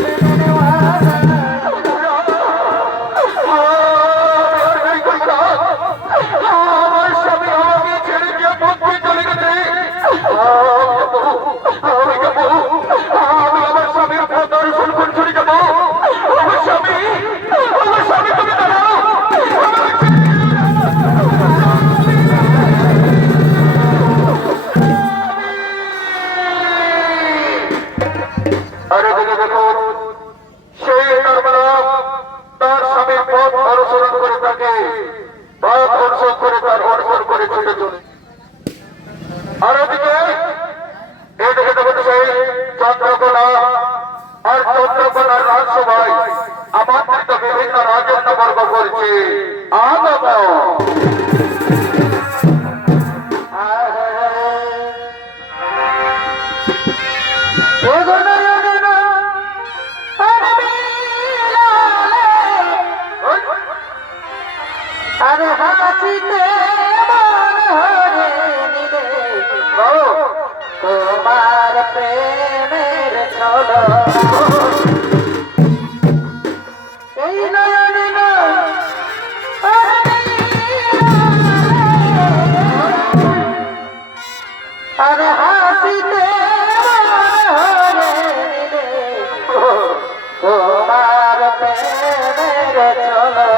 মেনে নেওয়া যায় না। আমার স্বামী আমাকে ছেড়ে দিয়ে বন্ধু চলে গেছে, আমি আমার স্বামীর পথ দর্শন করে চলে যাবো। আমার স্বামী, তুমি দাঁড়াও। আরে দেখে দেখো, সেই নর্মলা তার স্বামীর পথ অনুসরণ করে থাকে, পথ অনুসরণ করে তার অনুসরণ করে ছুটে চলে। আর ওদিকে এই দেখে দেখো সেই চন্দ্রকোনা আর চন্দ্রকোনার রাজসভায় আমন্ত্রিত বিভিন্ন রাজন্য বর্গ করছে আগমন। আরে হাসিতে মন হরে নিলে তোমার প্রেমের ছলো, এই নয়নে আরে হাসিতে মন হরে নিলে তোমার প্রেমের ছলো।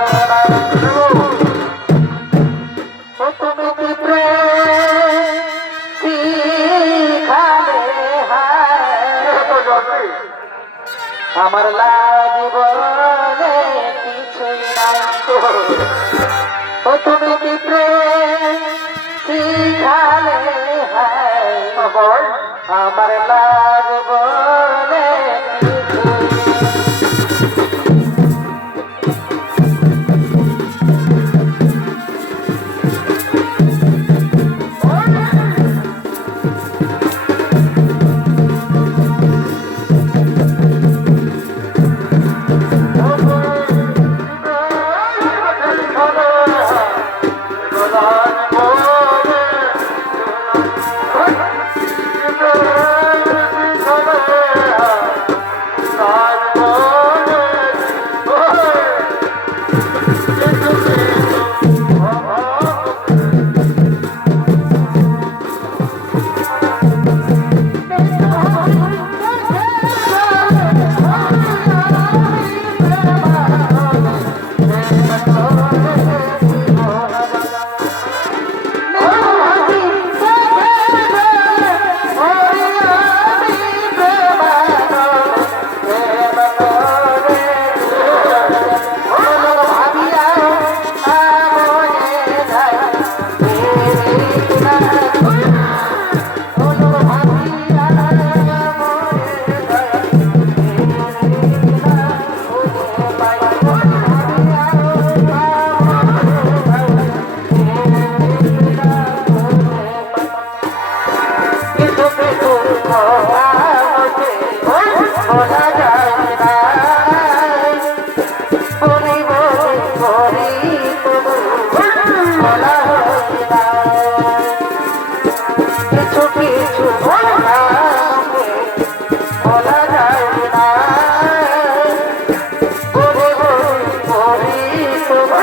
তুমি কি প্রেম শিখালে আমার জীবনে কিছুই নাই, ও তুমি কি প্রেম শিখালে আমার জীবনে Oh, বলা যায় না বলিব করি তবু বলা হয় না কিছু কিছু বলা বলা যায় না বলিব করি তবু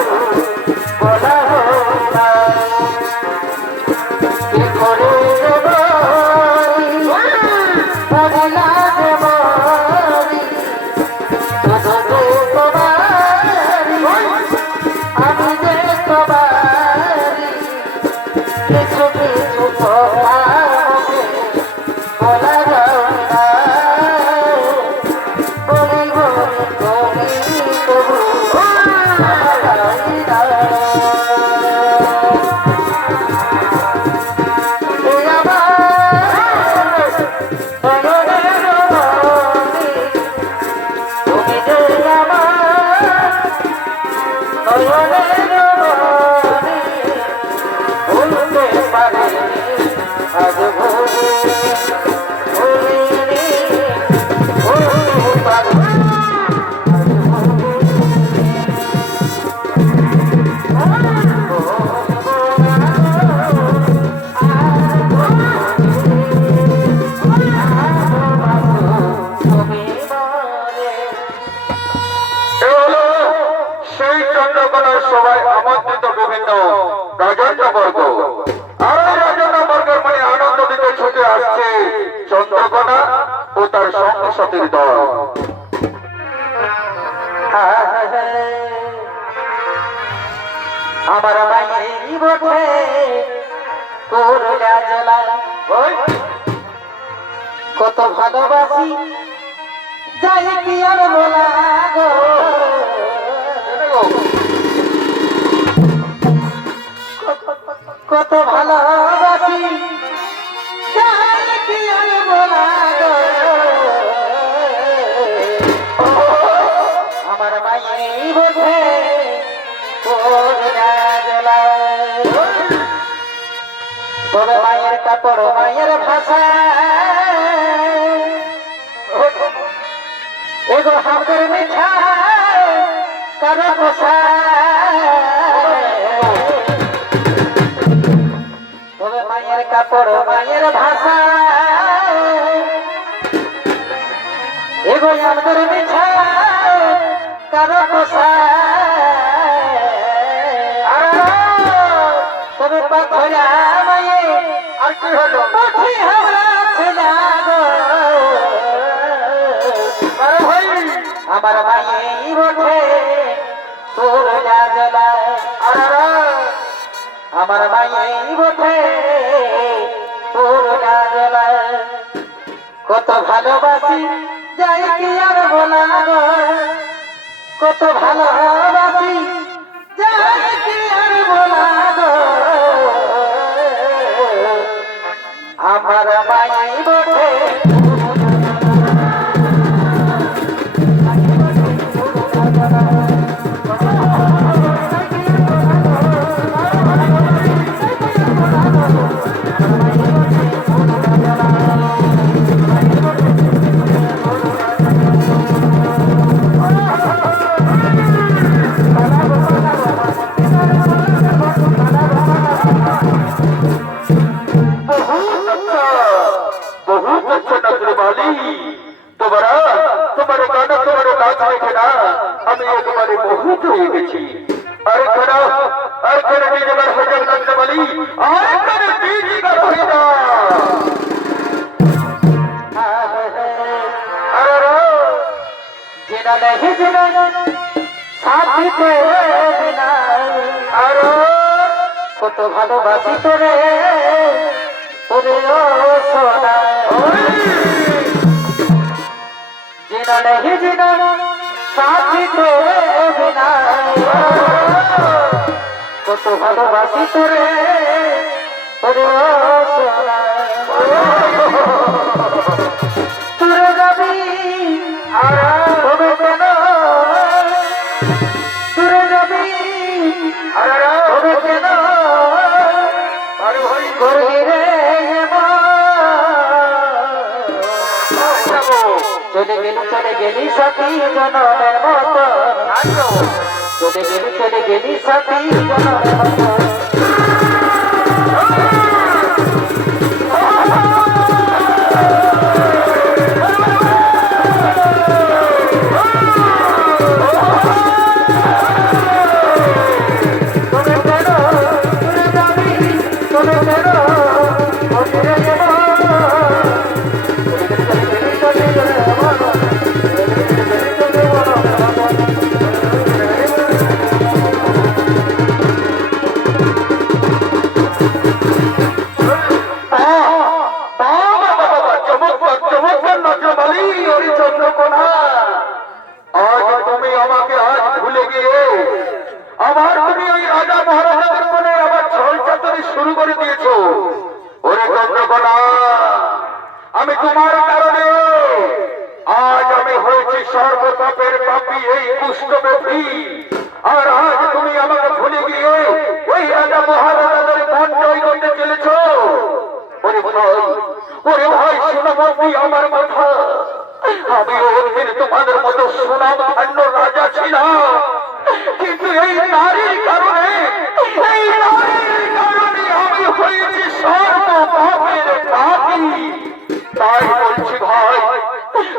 বলা হয় না কি করে দেব বলা দেব আমি যে তোমারি কিছু কিছু বলা যায় না বলি বলি করি তবু বলা যায় না এ হলো সেই চন্দ্রকোনার সবাই আমন্ত্রিত বিভিন্ন রাজন্যবর্গ। আর ওই রাজন্যবর্গের মানে আনন্দ দিতে ছুটে আসছে চন্দ্রকোনা ও তার সঙ্গী সাথীর দল। আমার মায়েরই বটে তোর জেলা কত ভালোবাসি যাই কি আর বলা গো কত ভালোবাসি যাই কি আর বলা গো আমার মায়েরই বটে তোর জেলা তবে মায়ের কাপড় মায়ের ভাষা এগো হাতের মিঠা কারো পোষা তবে মায়ের কাপড় মায়ের ভাষা এগো হাতের মিঠা কারো পোষা তবে পাথরা মায়ে আর কি হলো? পাখি হাওড়া ছেলা গো আরে ভাই, আমার মায়েই বটে তোর জেলা আমার মায়েই বটে তোর জেলা কত ভালোবাসি যাই কি আর বলা গো কত ভালোবাসি যাই কি আর বলা গো আমার মায়েই বটে बहुत अच्छा नजर वाली तुम्हारा तुम्हारे गाना तुम्हारे नाच देखे ना আমি একেবারে মোহিত হয়ে গেছি। আরে খানা নিজে বার হয়ে যাবে নাচতে বলি আরে খানা দিদি বার হয়ে যা আরে जिना नहीं जिना साथी तो बिना আরে কত ভালোবাসি তোরে তোরে ও সোনা जिना नहीं जिना साथी तो बिना কত ভালোবাসি তোরে তোরে ও সোনা তোরে যাবি তবে কেন তোরে যাবি তবে কেন আরে ভাই করবি রে যাবো চলে চলে গেলি সাথী জনমের মতো চলে গেলি সাথী জনমের মতো শুরু করে দিয়েছো ওরে চন্দ্রকোনা আমি তোমার কারণে আজ আমি হয়েছি সর্বপাপের পাপী এই কুষ্ঠব্যাধি আর আজ তুমি আমাকে ভুলে গিয়ে ওই রাজা মহারাজাদের মন জয় করতে চলেছ ওরে ভাই সোনামতি আমার কথা আমি ওদিন তোমাদের মতো সুনাম ধন্য রাজা ছিলাম কিন্তু এই নারীর কারণে আমি হয়েছি সর্বপাপের পাপী তাই বলছি ভাই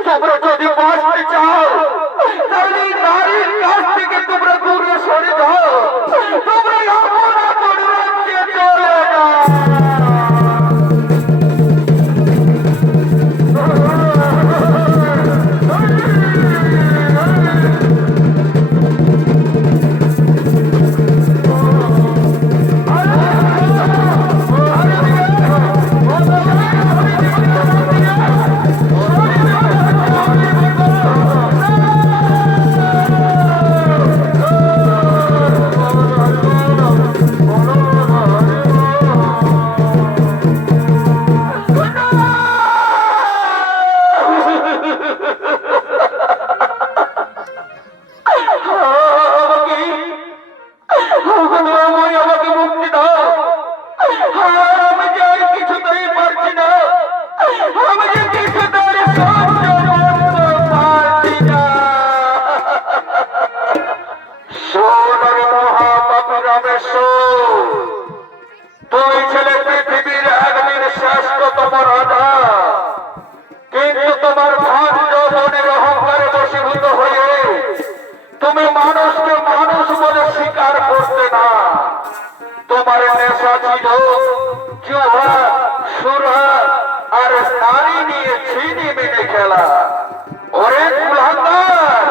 তোমরা যদি বাঁচতে চাও তাহলে নারীর কাছ থেকে তোমরা দূরে সরে যাও তোমরা আপন আপন রাজ্যে চলে যাও তুমি ছেলে পৃথিবীর একদিন শ্রেষ্ঠতম রাজা কিন্তু তোমার ভান যৌবনের অহংকারে বশীভূত হয়ে তুমি মানুষকে মানুষ বলে স্বীকার করতে না তোমার নেশা ছিল জুয়া সুরা আর নারী নিয়ে ছিনি মিনে খেলা ওরে কুলাঙ্গার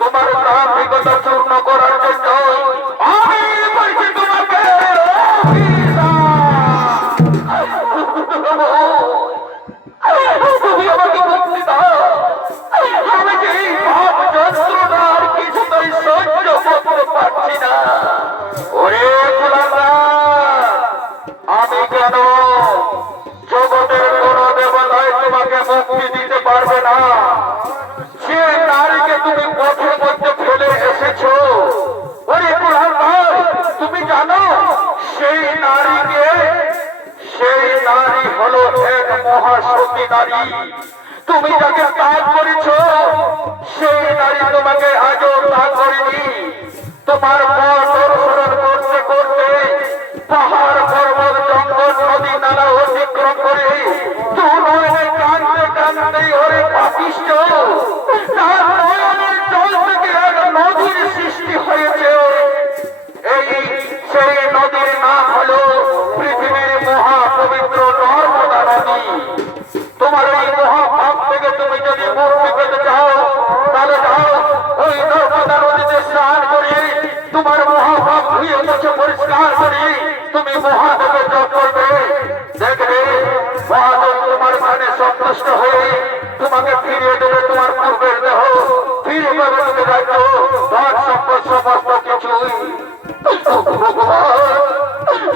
তোমার দাম্ভিকতা চূর্ণ করার জন্য আমি বলছি তোমাকে তুমি আমাকে মুক্তি দাও আমি যে এই ভাব যন্ত্রণা আর কিছুতেই সহ্য করতে পারছি না ওরে কুলাঙ্গার আমি কেন জগতের কোন দেবতাই তোমাকে মুক্তি দিতে পারবে না যে নারীকে তুমি পথের মধ্যে ফেলে এসেছো ওরে কুলাঙ্গার তুমি জানো সেই নারী হলো এক মহাশক্তি নারী তুমি যাকে ত্যাগ করেছ সেই নারী তোমাকে আজও ত্যাগ করেনি তোমার পথ অনুসরণ করতে করতে পাহাড় পর্বত জঙ্গল নদী নালা অতিক্রম করে নয়নে কাঁদতে কাঁদতে ওরে পাপিষ্ঠ তার নয়নের জল থেকে এক নদীর সৃষ্টি হয়েছে সেই নদীর নাম হলো পৃথিবীর মহাপবিত্র নর্মদা নদী তোমার এই মহাপাপ থেকে তুমি যদি মুক্তি পেতে চাও তাহলে যাও ওই নর্মদা নদীতে স্নান করে তোমার মহাপাপ ধুয়ে মুছে পরিষ্কার করে তুমি মহাদেবের জপ করবে দেখবে মহাদেব তোমার কানে সন্তুষ্ট হয়ে তোমাকে ফিরিয়ে দেবে তোমার পূর্বের দেহ ফিরে পাবে তুমি রাজ্য ধন সম্পদ সমস্ত কিছুই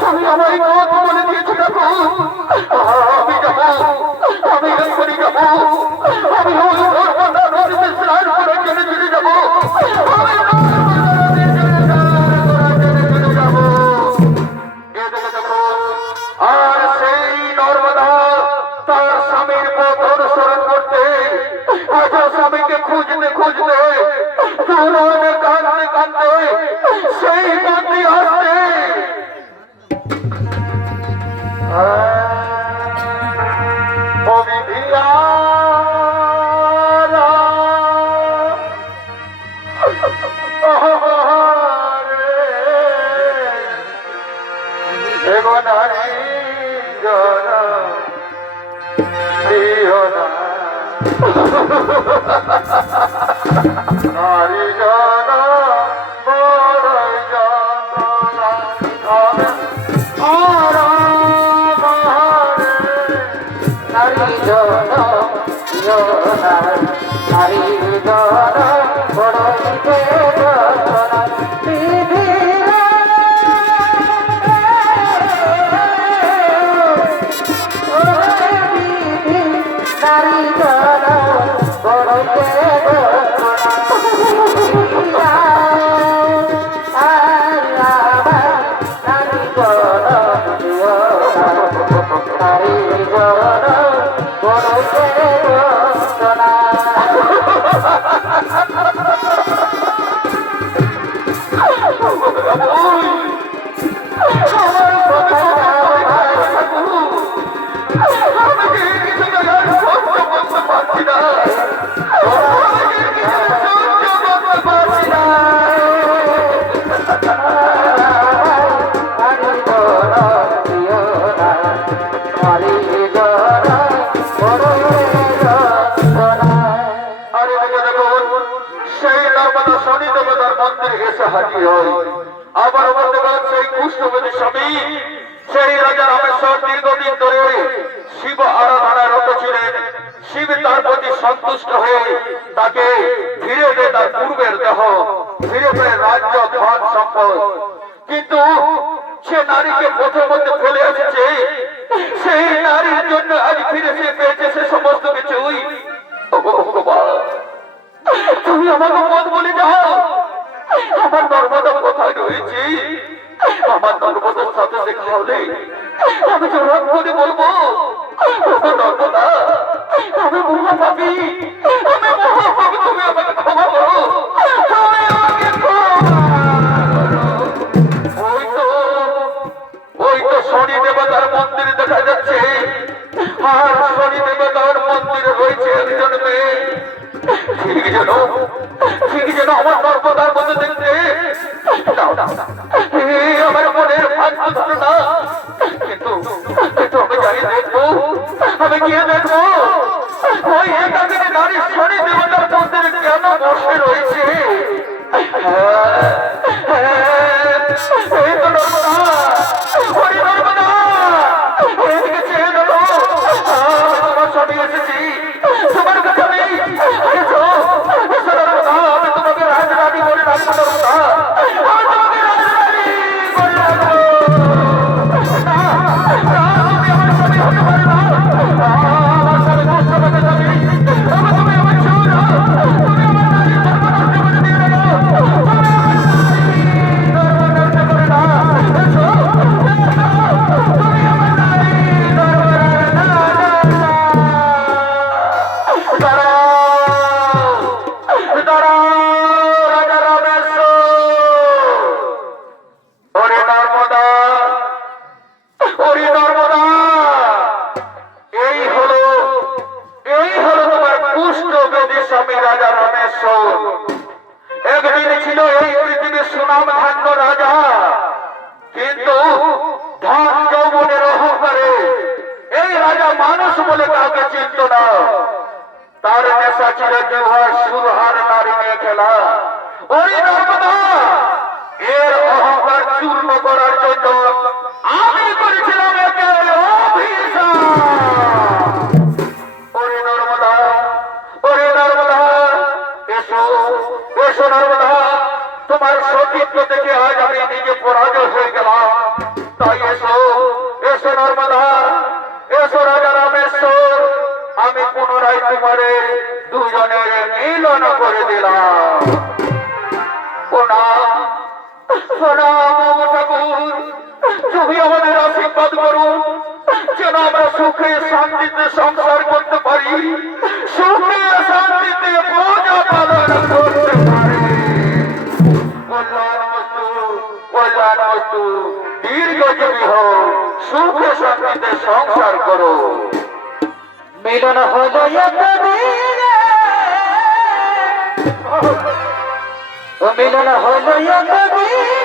তুমি আমায় পথ বলে দিয়েছো দেখো আমি যাবো আমি এখনই যাবো আমি নদীতে স্নান করে চলে যাবো আর সেই নর্মদা তার স্বামীর পথ অনুসরণ করতে আজ স্বামীকে খুঁজতে খুঁজতে পুরোনে কাঁদতে কাঁদতে সেই গতি আসছে। নারী জন বড়ই যন্ত্রণা নারী জন নারী জন বড়ই বেদনা নারী জন বড়ই আবার বলতে সেই কুষ্ঠবতী স্বামী সেই রাজা রামেশ্বর দীর্ঘদিন ধরে শিব আরাধনায় রত ছিলেন। শিব তার প্রতি সন্তুষ্ট হয়ে তাকে ফিরে দেয় তার পূর্বের দেহ, ফিরে পেয়ে রাজ্য ধন সম্পদ। কিন্তু সে নারীকে পথের মধ্যে ফেলে এসেছে, সেই নারীর জন্য আজ ফিরে সে পেয়েছে সে সমস্ত কিছুই। তুমি আমাকে পথ বলে যাও, আমার নর্মদা কোথায় রয়েছে? আমার নর্মদার সাথে দেখা হলে আমি জবাব করে বলবো, নর্মদা আমি মহাপাপী, আমি মহাপাপী, তুমি আমাকে ক্ষমা করো, তুমি আমাকে ক্ষমা করো। ওই তো শনি দেবতার মন্দির দেখা যাচ্ছে, আর শনি দেবতার মন্দিরে রয়েছে একজন মেয়ে, ঠিক যেন আমার নর্মদার মধ্যে দেখতে। আমার মনের ভাগ্য ধরো না, কিন্তু আমি জানি দেখবো, আমি গিয়ে দেখবো ওই একাধিক নারী শনি দেবতার মন্দিরে কেন বসে রয়েছে। এই তো নর্মদা, ওই নর্মদা, এদিকে চেয়ে দেখো, তোমার স্বামী এসেছি, তোমার কাছে আমি এসো, এসো নর্মদা, আমি তোমাকে রাজরানী বলে রাখবো নর্মদা, আমি তোমাকে রাজরানী বলে রাখবো। না, তুমি আমার স্বামী হতে পারে না, আমার স্বামী দুষ্টভাবে স্বামী, তুমি আমার চোর, তুমি আমার নারী ধর্ম নষ্ট করে দিয়ে গেল, তুমি আমার নারী ধর্ম নষ্ট করে না, এসো, তুমি আমার নারী ধর্ম না। রাজা রামেশ্বর, ওরে নর্মদা, ওরে নর্মদা, এই হলো তোমার কুষ্ঠবেদী স্বামী রাজা রামেশ্বর। একদিন ছিল এই পৃথিবীর সুনাম ধান্য রাজা, কিন্তু ধন যৌবনের অহংকারে এই রাজা মানুষ বলে কাউকে চিনত না। তার নেশা ছিল জুহার সুরহার নারী নিয়ে খেলা। ওই নর্মদা, এর অহংকার চূর্ণ করার জন্য আমি করেছিলাম একে অভিশাপ। ওরে নর্মদা, ওরে নর্মদা, এসো, এসো নর্মদা, তোমার সতীত্ব থেকে আজ আমি নিজে পরাজয় হয়ে গেলাম। তাই এসো, এসো নর্মদা, এসো রাজা রামেশ্বর, আমি পুনরায় তোমারে দুজনের মিলন করে দিলাম। প্রণাম, প্রণাম ঠাকুর, তুমি আমাদের আশীর্বাদ করুন যেন আমরা সুখে শান্তিতে সংসার করতে পারি, সুখে শান্তিতে পূজা পালন করতে পারে। কল্যাণমস্তু দীর্ঘজীবী হও, সুখে শান্তিতে সংসার করো। মিলন হলো এতদিনে, ও মিলন হলো এতদিনে,